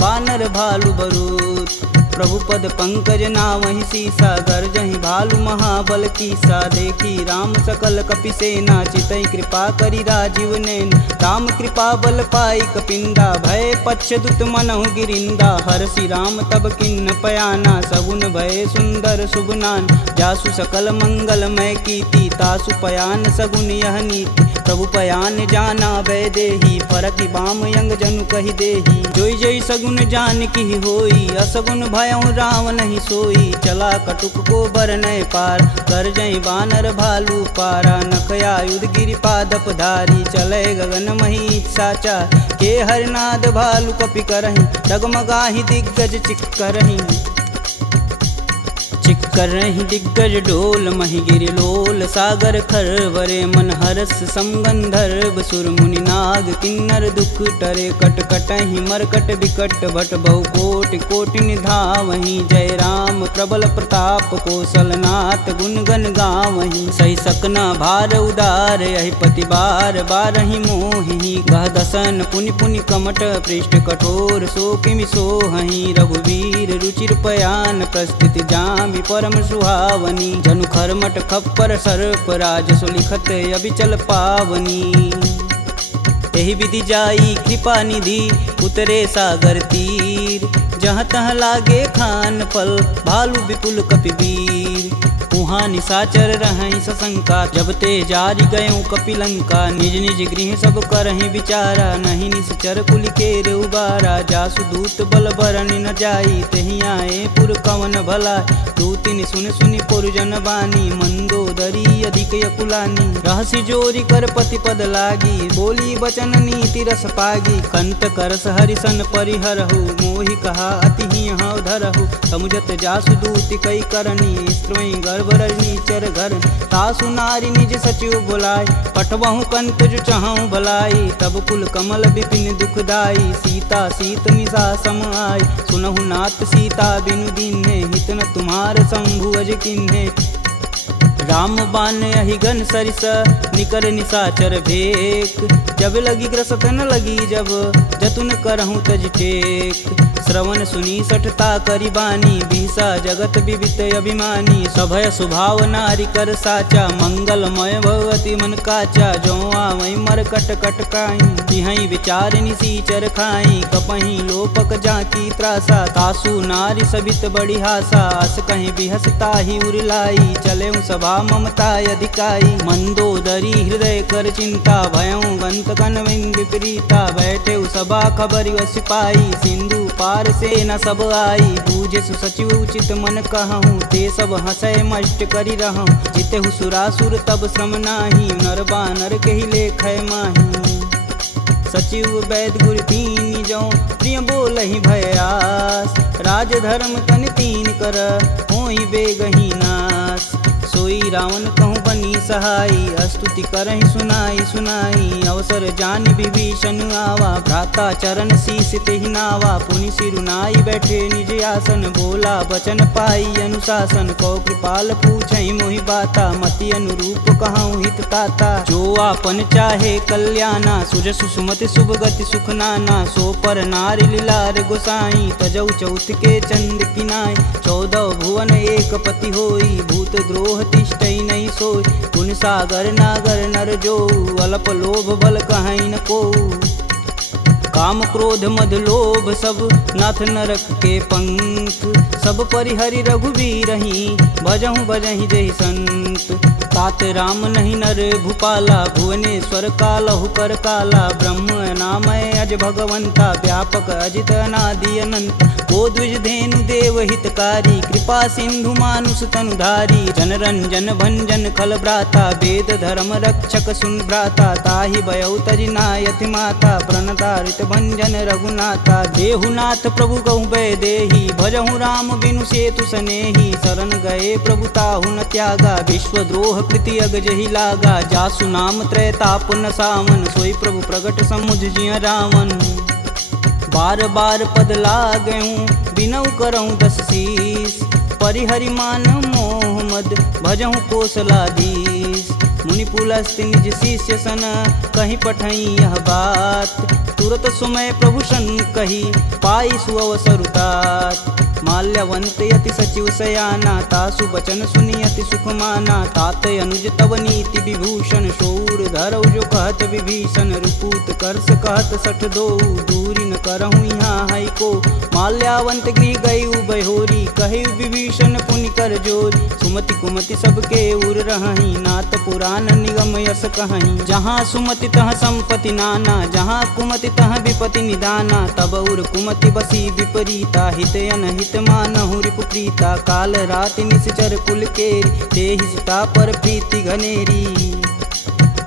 बानर भालु बरूत। प्रभु पद पंकज नावहि सीसा गर्जहि भालु महाबल कीसा। देखी राम सकल कपि सेना चितई कृपा करि राजीव नैन। राम कृपा बल पाई कपिंदा भय पक्ष दुत मनहु गिरिंदा। हरसि राम तब किन्न पयाना सगुन भय सुंदर शुभनान। जासु सकल मंगलमय कीर्ति तासु पयान सगुन यह नीति। प्रभु पयान जाना भय देही फरकि बाम यंग जनु कहि देही। जोई जोई सगुन जान की होई असगुन भय राम नहीं सोई। चला कटुक को बरनय पार कर जय बानर भालू पारा। नखया युद्ध गिरिपादप धारी चले गगन मही साचा। के हरनाद भालू कपि करहि डगमगाहि दिग्गज चिक्करहि। चिक्कर करहि दिग्गज डोल महिगिरि लोल सागर खरवरे मन हरस समगंधर्व सुर मुनि नाग किन्नर दुख टरे कट कटहि मरकट विकट भट बहु कोटि कोटि निधावहि जय राम प्रबल प्रताप कौशलनाथ गुण गण गावहि सही सकना भार उदार यहि पति बार बारहि मोहि गह दसन पुनि पुनि कमट पृष्ठ कठोर सो किमि सोहहि रघुवीर रुचिर पयान प्रस्थिति जामि परम सुहावनी जनु खरमट खप्पर सर्प राज सुलिखत अबिचल पावनी एहि विधि जाई कृपा निधि उतरे सागर तीर जहाँ तहाँ लागे खान फल भालू विपुल कपिवीर उहाँ निशाचर रहहि सशंका जब ते जारि गयों कपिलंका निज निज गृह सब करहि विचारा नहीं निश्चर कुल केर उबारा जासु दूत बल बरनि न जाई तेहि आए पुर कवन भला दूतिन सुन सुनि पुरजन बानी मंदोदरी अधिक यकुलानी रहसि जोरी कर पति पद लागी बोली बचन नीति रस पागी कंत करस हरिसन परिहरहु मोहि कहा अति ही धरहु समुझत जासु दूति कई करनी स्त्रोई गर्भ रजनीचर घर तासु नारी निज सचिव बुलाय पठबहु कंत जो चहु भलाई तब कुल कमल विपिन दुखदाई सीता सीत निशा सम आय सुनहु नाथ सीता बिनु दीन्हे हितन तुम्हार शंभु अज किन्हे राम बान अहिगन सरिस निकर निशाचर भेक जब लगी ग्रसत न लगी जब जतुन करहूँ तज टेक श्रवण सुनी सठता करी बानी बीसा जगत विवित अभिमानी सभय सुभाव नारी कर साचा मंगलमय भगवती मन काचा जो आवै मर कट कट काई तिहई विचार निसीचर खाई कपही लोपक जाकी त्रासा तासु नारी सबित बड़ी हासा अस कहीं बिहसता ही उरलाई चले सभा ममता अधिकाई मंदोदरी हृदय कर चिंता भयं गंत कन विपरीता बैठे सभा खबरी सिपाही सिंधु पार से न सब आई बूझे सुसचिव उचित मन कहूँ ते सब हंसय मष्ट करी रहूँ जिते सुरासुर तब श्रम नाही नर बानर कही लेख माही सचिव वैद गुरु तीन जो प्रिय बोल ही भयास राज धर्म तन तीन कर होई बेगही नास सोई रावण कहूँ बनी सहाई स्तुति करहि सुनाई सुनाई अवसर जानि विभीषण आवा भ्राता चरण शीस तेहि नावा पुनि सिरुनाई बैठे निज आसन बोला बचन पाई अनुशासन कौ कृपाल पूछहि मोहि बाता मति अनुरूप कहूँ हित ताता जो आपन चाहे कल्याणा सुजस सुमति शुभ गति सुख नाना सो पर नारी लीलार गोसाई तजौ चौथ के चंद किनाय 14 भुवन एक पति होई भूत द्रोह तिष्ठई नहीं सोई गुण सागर नागर नर जो अल्प लोभ बल कहीं न को काम क्रोध मद लोभ सब नाथ नरक के पंख सब परिहरि रघुवीर ही भजहु भजहि जहि संत तात राम नहीं नर भूपाला भुवनेश्वर कालहु कर काला ब्रह्म नामय अज भगवंता व्यापक अजित अनादि अनंत को द्विज धेनु देव हितकारी कृपा सिंधु मानुष तनुधारी जन रंजन भंजन खल भ्राता वेद धर्म रक्षक सुन भ्राता ताहि भयउ तजि नायति माता प्रणतारित भंजन रघुनाथा देहुनाथ प्रभु गहु भय देहि भजहु राम बिनु सेतु सनेहि शरण गए प्रभु ताहु न त्यागा विश्वद्रोह कृति अग जहि लागा जासु नाम त्रैताप न सावन सोई प्रभु प्रगट समुझ जिय रावण बार बार पद लागऊं बिनऊ करऊं 10 शीस परिहरि मान मोह मद भजहु कौशलाधीश मुनि पुलस्त्य निज शिष्य सन कहीं पठई यह बात तुरत सुमय प्रभु सन कही पाई सुअवसरुतात माल्यवंत यति सचिव सयाना तासु बचन सुनी अति सुख माना तात अनुज तव नीति विभूषण शौर धरऊ जो कहत विभीषण रुपूत करस कहत सठ दो दूरी न करहूँ यहाँ है को माल्यावंत गृह गई बहोरी कहे विभीषण पुनि कर जोर सुमति कुमति सबके उर रही नात पुराण निगम यस कहीं जहाँ सुमति तह संपत्ति नाना जहाँ कुमति तह विपति निदाना तब उर कुमति बसी विपरीता हित अनहित मानहु रिपुप्रीता काल राति निश्चर कुल केरी तेहि सुता पर प्रीति घनेरी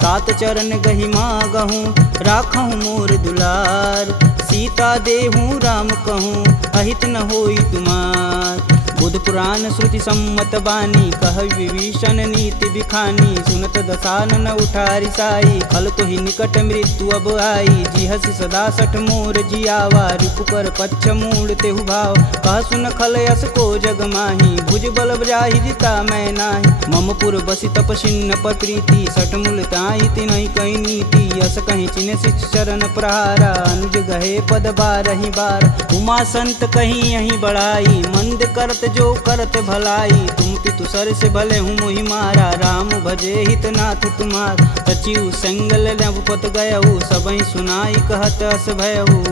तात चरण गहि मागहूँ राखहूँ मोर दुलार सीता देहूँ राम कहूँ अहित न होई तुमार बुध पुराण श्रुति सम्मत बानी, कह विभीषण नीति बिखानी। सुनत दसानन उठारी साई, खल तो ही निकट मृत्यु अब आई। जिहसि सदा सठ मोर जियावा, रिपु कर पच्छ मूल तेहु भाव। कह सुन खल यस को जग माही, भुज बल जाहि जिता मैं नाही। मम पुर बसि तपसिन्न पर प्रीति, सठ मूल ताहि तिनहि कही नीति। यस कहीं चिन्ह शिष चरण प्रहारा, अनुज गहे पद बारहि बार। उमा संत कहीं यहीं बढ़ाई, मंद करत जो करत भलाई। तुम पितु सर से भले हूँ मोहि मारा, राम भजे हित नाथ तुम्हार। सचिव संगल नवपत गयहु, सबहि सुनाई कहत अस भयहु।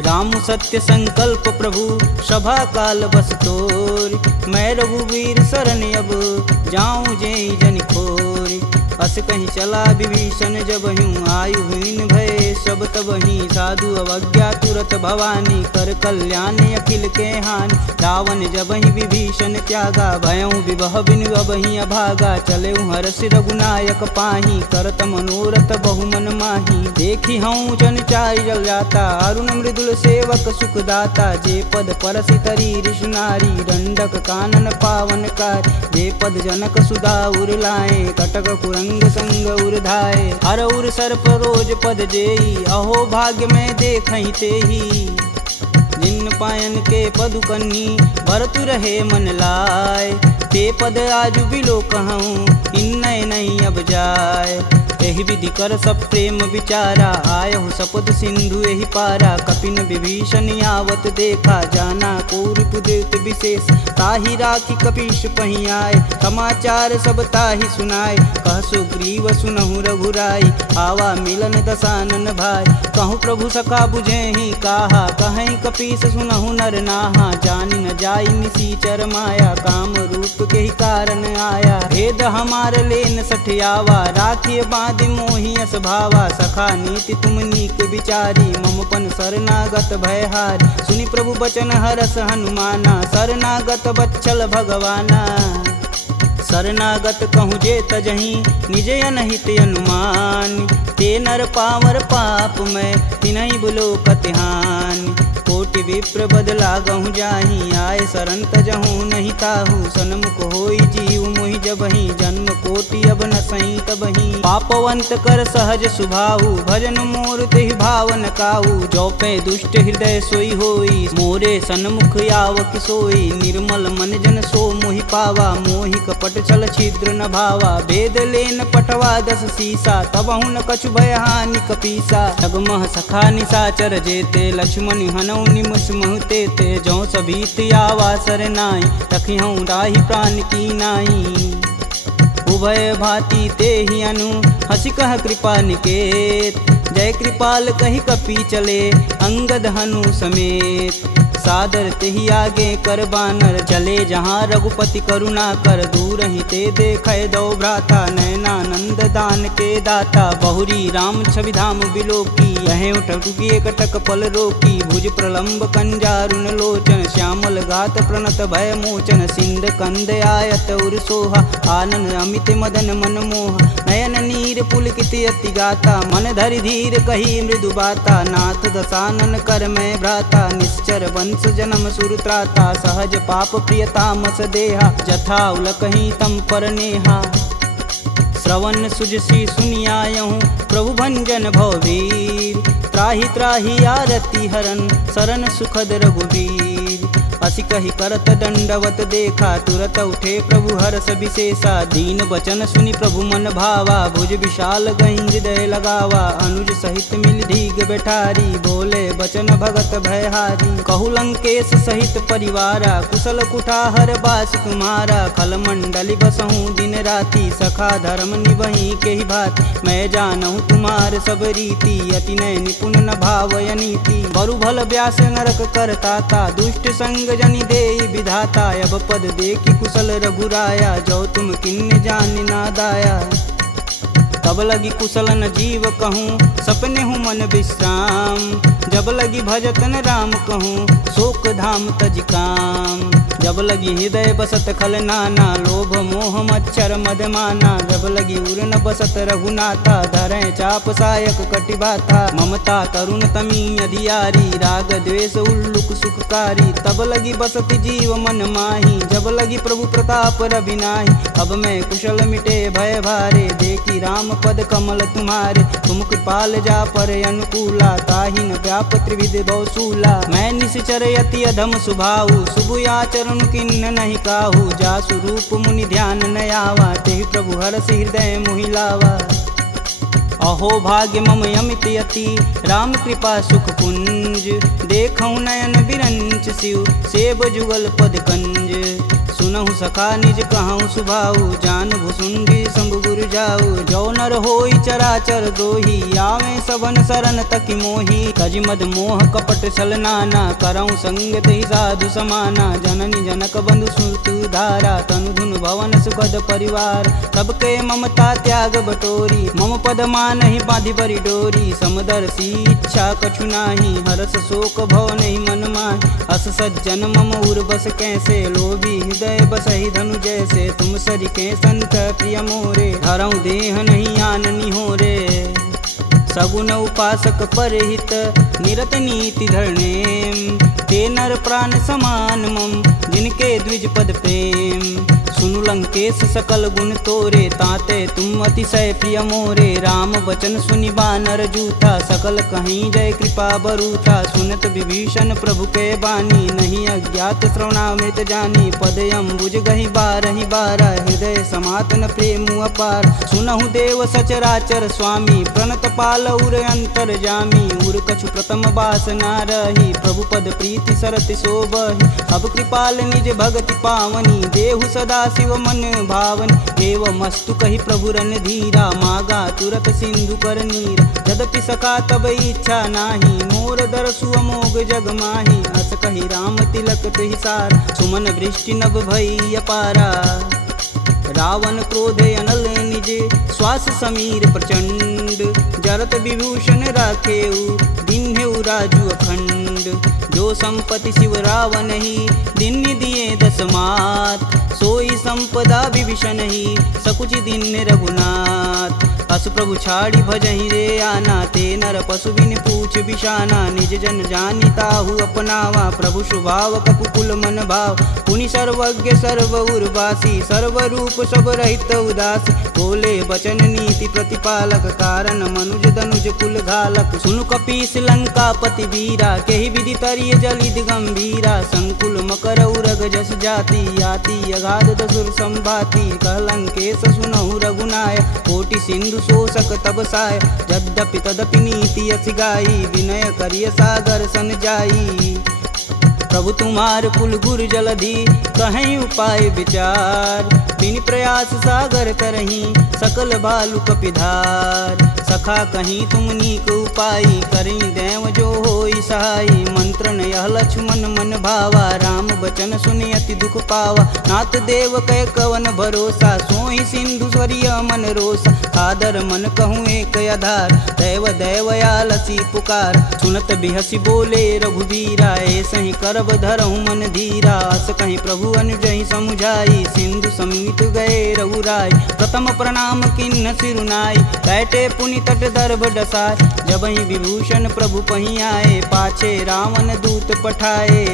राम सत्य संकल्प प्रभु, सभा काल बस तोरि। मैं रघुवीर शरण अब, जाऊं जेहि जनि खोरि। अस कहीं चला विभीषण जब हूँ, आयुहीन भय सब तबहि। साधु अवज्ञा तुरत भवानी, कर कल्याण अखिल के हानि। रावण जबहि विभीषण त्यागा, भयउ विभह बिनु अबहि अभागा। चले हरष रघुनायक पाही, करत मनोरथ बहु मन माही। देखी हूँ जन चारि जल जाता, अरुण मृदुल सेवक सुखदाता। जे पद परसि तरी ऋषुनारी, दंडक कानन पावन कार। जे पद जनक सुधा उर लाए, कटक कुरंग संग उर धाये। हर उर सर्प रोज पद जेई, अहो भाग्य में देखहि तेहि। जिन पायन के पदु कन्ही, भरतु रहे मन लाय। ते पद आजु बिलो कहूँ, इन्नय नहीं अब जाय। एहि विधि कर सब प्रेम विचारा, आयहु सपद सिंधु एहि पारा। कपिन विभीषण आवत देखा, जाना कौरव देत विशेष। ताहि राखी कपीश पहि आए, समाचार सब ताहि सुनाए। कह सुग्रीव सुनहु रघुराई, आवा मिलन दसानन भाई। कहूँ प्रभु सखा बुझेहि काहा, कहीं कपीस सुनहु नर नाहा। जानि न जाई निसीचर माया, काम रूप के ही कारण आया। भेद हमार लेन सठियावा, राखिए बांधि मोहि यस भावा। सखा नीति तुम नीक विचारी, ममपन शरणागत भयहारी। सुनि प्रभु बचन हरस हनुमाना, शरणागत बच्चल भगवाना। शरणागत कहूँ जे तजहि, निज अनहित अनुमान। ते नर पावर पाप में, तिनहि बुलोकत हानि। कोटि विप्र बदला गहूँ जाहि, आए शरण तजहूँ नहीं ताहू। सन्मुख होई जीव मोहि जबहि, जन्म कोटि अब न सही तबहि। पापवंत कर सहज सुभाऊ, भजन मोर तेहि भावन काऊ। जो पे दुष्ट हृदय सोई होई, मोरे सन्मुख आव किसोई। निर्मल मन जन सो मोहि पावा, मोहि कपट छल छिद्र न भावा। भेद लेन पटवा दस सीसा, तबहु न कछु भय हानि कपीसा। ठगमह सखा निशाचर जेते, लक्ष्मण हनौ निमस महते ते। जौ सभीत आवा सरनाई, रखिहूँ राहि प्राण की नाई। उभय भांति ते ही अनु, हंसी कह कृपा निकेत। जय कृपाल कही कपी चले, अंगद हनु समेत। सादर तेहि आगे कर बानर, चले जहाँ रघुपति करुणा कर। दूर ही ते देखै दो भ्राता, नयनानंद दान के दाता। बहुरी राम छवि धाम बिलोकी, यहें उठुकी एकटक पल रोकी। भुज प्रलंब कंजारुन लोचन, श्यामल गात प्रणत भय मोचन। सिंध कंद आयत उर सोहा, आनन अमित मदन मन मोह। नयन नीर पुलकित अति गाता, मन धरि धीर कही मृदु बाता। नाथ दसानन कर मैं भ्राता, निश्चर वंश जन्म सुरत्राता। सहज पाप प्रियतामस देहा, जथा उलकहि तम पर नेहा। श्रवण सुजसी सुनियायहूँ, प्रभु भंजन भववीर। त्राहि त्राहि आरती हरन, शरण सुखद रघुवीर। असी कही करत दंडवत देखा, तुरत उठे प्रभु हरष विशेषा। दीन बचन सुनि प्रभु मन भावा, भुज विशाल गहि हृदय लगावा। अनुज सहित मिल धीग बैठारी, बोले बचन भगत भयहारी। कहु लंकेश सहित परिवारा, कुशल कुठाहर बास तुम्हारा। खल मंडली बसहूँ दिन राति, सखा धर्म निबहि के ही भात। मैं जानहूँ तुम्हार सब रीति, अति नय निपुण न भावय नीति। बरु भल व्यास नरक करताता, दुष्ट संग जनि देई विधाता। अब पद देखी कुशल रघुराया, जो तुम किन्ने जान ना दाया। तब लगी कुशलन जीव कहूँ, सपने हूँ मन विश्राम। जब लगी भजतन राम कहूँ, शोक धाम तज काम। जब लगी हृदय बसत खल नाना, लोभ मोह मच्छर मदमाना। जब लगी उर न बसत रघुनाथा, धरें चाप सायक कटिबाथा। ममता तरुण तमी अधियारी, राग द्वेष उल्लुक सुख सुखकारी। तब लगी बसति जीव मन माही, जब लगी प्रभु प्रताप रवि नाही। अब मैं कुशल मिटे भय भारे, देखी राम पद कमल तुम्हारे। तुम कृपाल जा पर अनुकूला, ताहि न व्याप त्रिविध बहुसूला। मैं निश्चर यति अधम सुभाऊ, शुभ आचरण किन्न नहीं काहू। जासु रूप मुनि ध्यान न आवा, तेहि प्रभु हरषि हृदय मोहि लावा। अहो भाग्य मम यमित यति, राम कृपा सुख कुंज। देखऊँ नयन बिरंच शिव, सेब जुगल पद कंज। सुनहु सखा निज कहूँ सुभाऊ, जान भुसुंडी शंभु गुरु जाऊ। जो नर होई चराचर द्रोही, आवे सबन शरण तकी मोही। तज मद मोह कपट छल नाना, करऊँ संगत ही साधु समाना। जननी जनक बंधु सुत धारा, तनु धुन भवन सुखद परिवार। सबके ममता त्याग बटोरी, मम पद मानहि बांधि बरी डोरी। समदर्शी इच्छा कछु नाही, हरस शोक भव नहीं मन माहि। अस सज्जन मम उर बस कैसे, लोभी हृदय बसहि धनु जैसे। तुम सरिके संत प्रिय मोरे, धरऊँ देह नहीं आननी हो रे। सगुन उपासक परहित, निरत नीति धरणेम। ते नर प्राण समान मम, जिनके द्विज पद प्रेम। सुनु लंकेश सकल गुण तोरे, ताते तुम अतिशय प्रिय मोरे। राम बचन सुनि बानर जूथा, सकल कहीं जय कृपा बरूथा। सुनत विभीषण प्रभु के बानी, नहीं अज्ञात श्रवणामृत जानी। पद अम्बुज गहि बारहि बारा, हृदय समातन प्रेम अपार। सुनहु देव सचराचर स्वामी, प्रणत पाल उर अंतर जामी। उर कछु प्रथम बास ना रही, प्रभु पद प्रीति सरति शोभहि। अब कृपाल निज भगति पावनी, देहु सदा शिव मन भावन। एवं मस्तु कही प्रभु रन धीरा, मागा तुरत सिंधु कर नीर। यद्यपि सखा तब इच्छा नाही, मोर दरसु अमोघ जग माही। अस कही राम तिलक तुहि सार, सुमन वृष्टि नभ भई अपारा। रावण क्रोधे अनल निज, श्वास समीर प्रचंड। जरत विभूषण राखेऊ, दिन्हेऊ राजु अखंड। जो संपत्ति शिव रावण ही, दिन्य दिए दस मात। सोई संपदा विभीषण ही, सकुच दिन्य रघुनाथ। अस प्रभु छाड़ी भजहि रे आना, ते नर पशु बिन पूछ बिशाना। निज जन जानि ताहु अपनावा, प्रभु स्वभाव कपुकुल मन भाव। पुनि सर्वज्ञ सर्व उर्वासी, सर्व रूप सब रहित उदासी। बोले बचन नीति प्रतिपालक, कारण मनुज दनुज कुल घालक। सुनु कपीस लंकापति वीरा, केहि विधि तरिय जलिद गंभीरा। संकुल मकर उरग जस जाति, याति अगाध दसुर संभाति। कहलंकेश सुनहु रघुनाय, कोटि सिंधु शोषक तब साय। यद्यपि तदपि नीति अति गाई, विनय करिय सागर सन जाई। प्रभु तुम्हार कुल गुर जलधि, कहीं उपाय विचार। बिन प्रयास सागर तरही, सकल भालु कपिधार। सखा कहीं तुम नीक उपाई, करी देव जो होई सहाई। मंत्रन यह लक्ष्मण मन भावा, राम बचन सुनि अति दुख पावा। नाथ देव कै कवन भरोसा, सोहि सिंधु स्वरिय मन रोसा। सादर मन कहूँ एक आधार, दैव दैवयालसी पुकार। सुनत बिहसी बोले रघुबीरा, ऐसहि करब धरहु मन धीरा। अस कहीं प्रभु अनुजहि समुझाई, सिंधु समीत गए रघुराय। प्रथम प्रणाम किन्न सिरुनाई, बैठे पुनि तट दर्भ डसाय। जबहि विभूषण प्रभु पहीं आए, पाछे रावण दूत पठाए।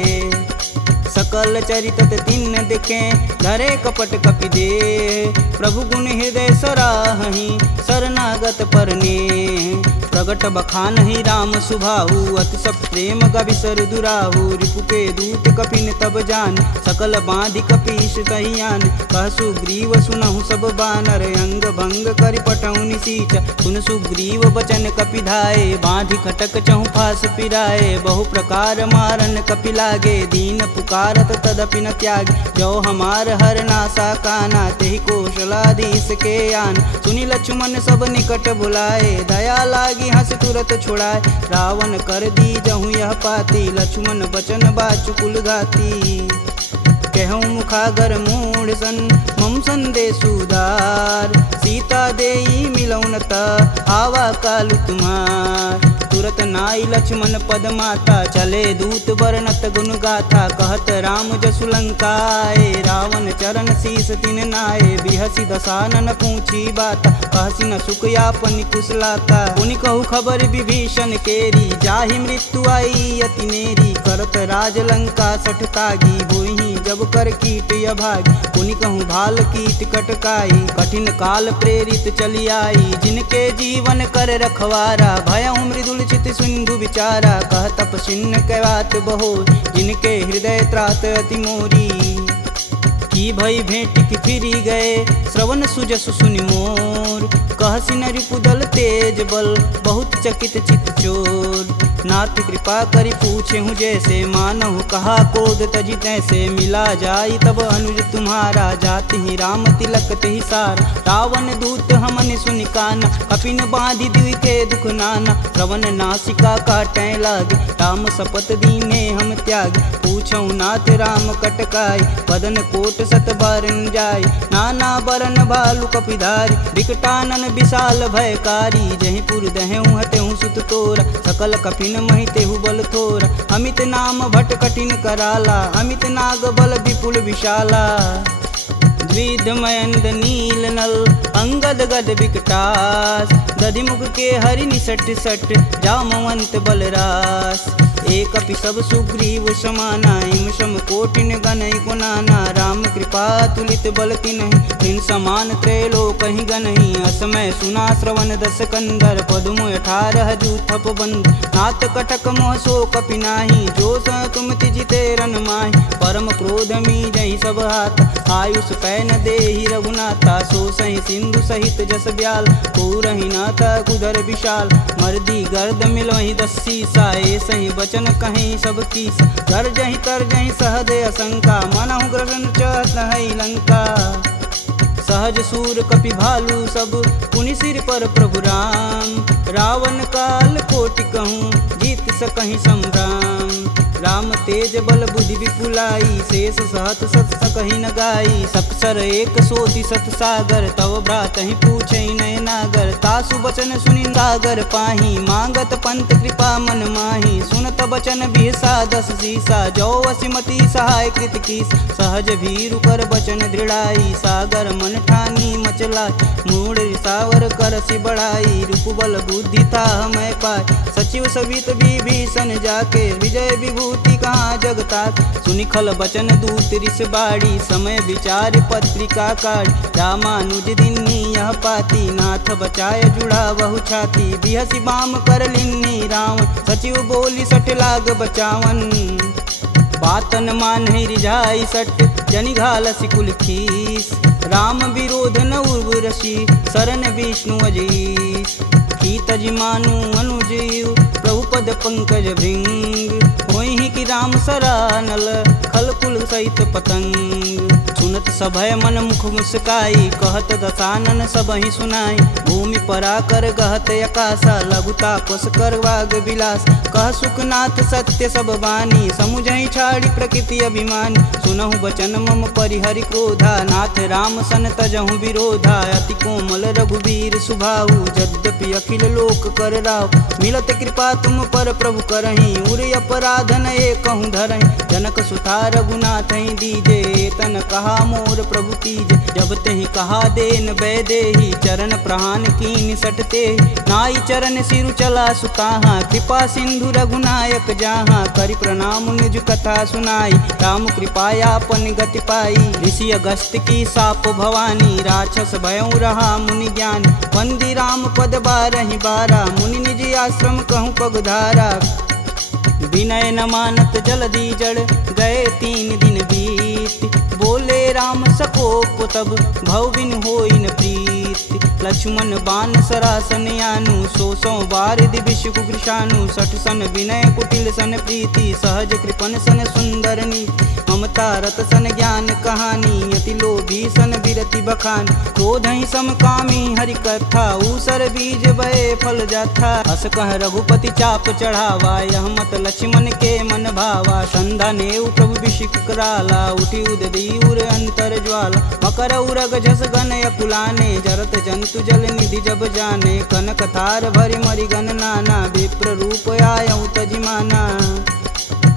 सकल चरित तिन्न दिखे, धरे कपट कपि दे। प्रभु गुण हृदय सराहहि, शरणागत परने। प्रगट बखानहि राम सुभाहु, अति सब प्रेम गविसर दुराहु। रिपु के दूत कपिन तब जान, सकल बांधि कपीश तहियान। कह सुग्रीव सुनहु सब बानर, अंग भंग करि पटऊ निसीच। सुन सुग्रीव बचन कपि धाये, बांधि खटक चहु फास पिराए। बहु प्रकार मारन कपि लागे, दीन पुकारत तदपि न त्याग। जो हमार हर नासा काना, तेहि कौशलाधीश के आन। सुनि लक्ष्मण सब निकट बुलाए, दया लागी हंस तुरत छुड़ाए। रावण कर दी जहूँ यह पाती, लक्ष्मण बचन बाचु कुल घाती। कहूँ मुखागर मूढ़ सन, मम संदेश उदार। सीता देई मिलौनत, आवा कालु तुम्हार। तुरत नाई लक्ष्मण पद माता, चले दूत बरनत गुण गाथा। कहत राम जसु लंकाए, रावण चरण शीस तिन नाये। बिहसी दसानन पूछी बात, कहसी न सुख यापन कुशलाता। पुनि कहु खबर विभीषण केरी, जाहि मृत्यु आई अति नेरी। कर चलत राज लंका सठ तागी, होई जब कर कीट अभागी, पुनि कहूँ भाल कीट कटकाई, कठिन काल प्रेरित चली आई, जिनके जीवन कर रखवारा, भयउ मृदुल चित सिंधु विचारा, कह तपसिन्न कैवात बहो, जिनके हृदय त्रात अति मोरी, की भई भेंट की फिरी गए, श्रवण सुजस सुनि मोर, कह सिनरि पुदल तेज बल, बहुत चकित चित चोर, नाथ कृपा करि पूछे हूँ जैसे, मानहु कहा क्रोध तजि तैसे, मिला जाई तब अनुज तुम्हारा, जाति ही राम तिलक तेहि सार, रावण दूत हमन सुनि काना, कपिन बांधि दिखे दुख नाना, श्रवण नासिका काटै लागे, राम शपथ दीने हम त्याग, पूछऊ नाथ राम कटकाई, बदन कोट सत बारन जाय, नाना बरन भालु कपिधारी, विकटानन विशाल भयकारी, जहि पुर दहु हतेहु सुत तोरा, सकल कपिन महितेहु बल थोरा, अमित नाम भट कठिन कराला, अमित नाग बल विपुल विशाला, द्विध मयंद नील नल, अंगद गद विकटास, दधिमुख के हरि निसट सट, जामवंत बलरास, एक अपि सब सुग्रीव समाना, इम सम कोटिन गनहि गुनाना, राम कृपा तुलित बल तिन्हि, तिन समान त्रैलोक कहि गनहि, असमय सुना श्रवण दस कंदर, पदुम 18 जूथप बंद, नाथ कटक मोह सो कपि नाही, जो स तुम तिजिते रन माहि, परम क्रोध मी जहि सब हाथ, आयुष पै न देहि रघुनाथा, सो सहि सिंधु सहित जस ब्याल, पूरहि नाथ कुधर विशाल, मर्दी गर्द मिलोहि 10 सीसा, ए सहि बचन कहीं सब कीस, गर्जहि तरजहि सहदे असंका, मनहु ग्रसन चहत है लंका, सहज सूर कपि भालू सब, पुनि सिर पर प्रभु राम, रावण काल कोटि कहूँ जीत सकहि संग्राम, राम तेज बल बुद्धि विपुलाई, शेष सहत सत सकहि न गाई, सक्षर एक सोति सत सागर, तव भ्रात ही पूछे नय नागर, तासु बचन सुनि सागर पाही, मांगत पंत कृपा मन माही, सुनत बचन बिहसा 10 सीसा, जो वसिमती सहाय कृत कीस, सहज भीरु कर बचन दृढ़ाई, सागर मन ठानी मचला, मूड सावर कर सि बढ़ाई, रूप बल बुद्धि था मैं पाय, सचिव सवित विभीषण जाके, विजय विभूति कहाँ जगतात, सुनिखल बचन दूत रिस बाड़ी, समय विचार पत्रिका काढ़, रामानुज दिन्नी यह पाती, नाथ बचाय जुड़ा बहु छाती, बिहसी बाम कर लिन्नी रावण, सचिव बोली सठ लाग बचावन, बातन मान रिझाई सट, जनि घालसी कुल खीस, राम विरोध न उर्वरसी, शरण विष्णु अजीस, की तज मानु अनुजीव, प्रभु पद पंकज भृंग, होहि कि राम सरानल, खल कुल सहित पतंग, सुनत सभय मन मुख मुस्काई, कहत दसानन सबहि सुनाई, भूमि परा कर गहत अकाशा, लघुता पस कर वाग विलास, कह सुखनाथ सत्य सब बानी, समुझहि छाड़ी प्रकृति अभिमानी, सुनहु बचन मम परिहरि क्रोधा, नाथ राम सन तजहु विरोधा, अति कोमल रघुवीर सुभाऊ, यद्यपि अखिल लोक कर राव, मिलत कृपा तुम पर प्रभु करहि, उर अपराधन एकहु धरहि, जनक सुता रघुनाथ ही दीजे, तन कहा मोर प्रभु कीजे, जब तेहि कहा देन बैदेहि, चरण प्रहान कीन सटते, नाई चरण सिरु चला सुताहा, कृपा सिंधु रघुनायक जहाँ, करि प्रणाम निज कथा सुनाई, राम कृपायापन गति पाई, ऋषि अगस्त की साप भवानी, राक्षस भयउ रहा मुनि ज्ञानी, वंदी राम पद 12 बारा, मुनि निज आश्रम कहूँ पगधारा, विनय न मानत जल्दी जड़, गए 3 दिन बीत, बोले राम सकोप तब, भव बिन होई न प्रीत, लक्ष्मण बाण सरासन यानु, 100 बार दिविश कुकृशानु, 60 सन विनय कुटिल सन प्रीति, सहज कृपन सन सुंदर नीति, ममता रत सन ज्ञान कहानी, अति लोभी सन विरति बखान, क्रोधहि समकामी हरि कथा, ऊसर बीज भय फल जाथा, अस कह रघुपति चाप चढ़ावा, यह मत लक्ष्मण के मन भावा, संधा नेउ प्रभु विषिक कराला, उठी उदरी उर अंतर ज्वाला, मकर उरग जस गन अकुलाने, जरत जंतु जल निधि जब जाने, कनक तार भरि मरि गन नाना, विप्र रूप आयउ तजिमाना,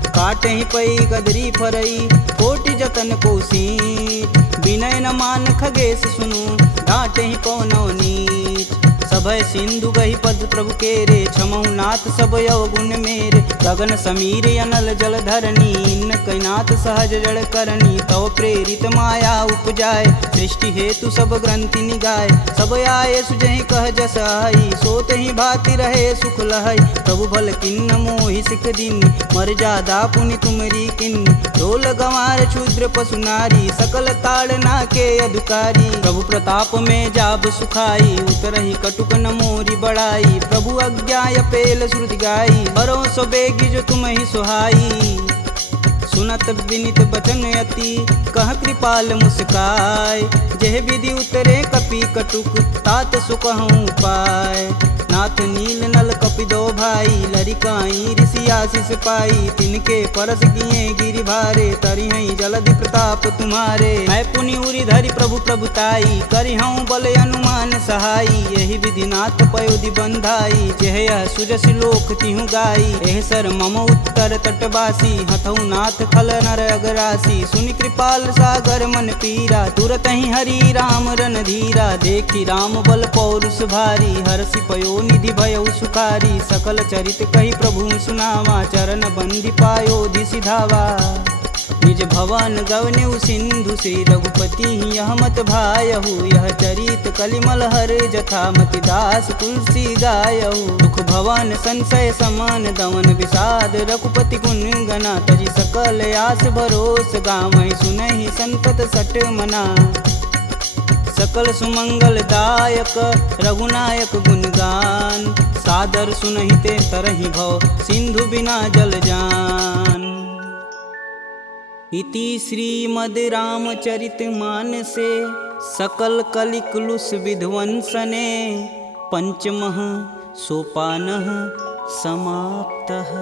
काटे ही पई गदरी फरई, कोटि जतन कोसीट, विनय न मान खगेश सुनु, डांटे ही पौनौ नीच, सब भय सिंधु गही पद प्रभु के रे, क्षमहु नाथ सब अवगुण मेरे, गगन समीर अनल जल धरनी, इन कैनाथ सहज जड़ करनी, तव प्रेरित माया उपजाए, सृष्टि हेतु सब ग्रंथि निगाए, सब आए सुजहि कह जस आई, सोत ही भांति रहे सुख लहई, प्रभु भल किन्न मोहि सिख दीनी, मर्यादा पुनि तुमरी किन्नी, ढोल गंवार क्षुद्र पशु नारी, सकल ताड़ना के अधिकारी, प्रभु प्रताप में जाब सुखाई, उतरहि कटुक न मोरी बड़ाई, प्रभु अज्ञा पेल श्रुति गाई, बरो सो बेगी जो तुम ही सुहाई, सुनत विनित बचन अति कह कृपाल मुस्काय, जेह विधि उतरे कपि कटुक तात सुकहूँ पाय, नाथ नील नल कपि दो भाई, लरिकाई ऋषि आशीष पाई, तिनके परस किए गिरि भारे, तरिहै जलधि प्रताप तुम्हारे, मैं पुनि उरि धरि प्रभु प्रभुताई, करिहऊँ बल अनुमान सहाई, यही विधि नाथ पयोधि बंधाई, जेह यह सुजस लोक तिहु गाई, एह सर मम उत्तर तटवासी, हथऊ नाथ खल नर अगरासी, सुनि कृपाल सागर मन पीरा, तुरत ही हरि राम रन धीरा, देखी राम बल पौरुष भारी, हरषि पयो निधि भयउ सुखारी, सकल चरित कही प्रभु सुनावा, चरण बंदी पायोधि सिधावा, निज भवन गवनेउ सिंधु से, रघुपति यह मत भायहु, यह चरित कलिमल हर जथा मति दास तुलसी गायहु, दुख भवन संशय समान दमन विषाद, रघुपति गुण गना, तजि सकल आस भरोस, गावहि सुनहि संतत सट मना, सकल सुमंगल दायक रघुनायक गुणगान, सादर सुनहिते तरहि भव सिंधु बिना जल जान। इति श्रीमद् रामचरित मानसे सकल कलिकुलुष विध्वंसने पंचमः सोपानः समाप्तः।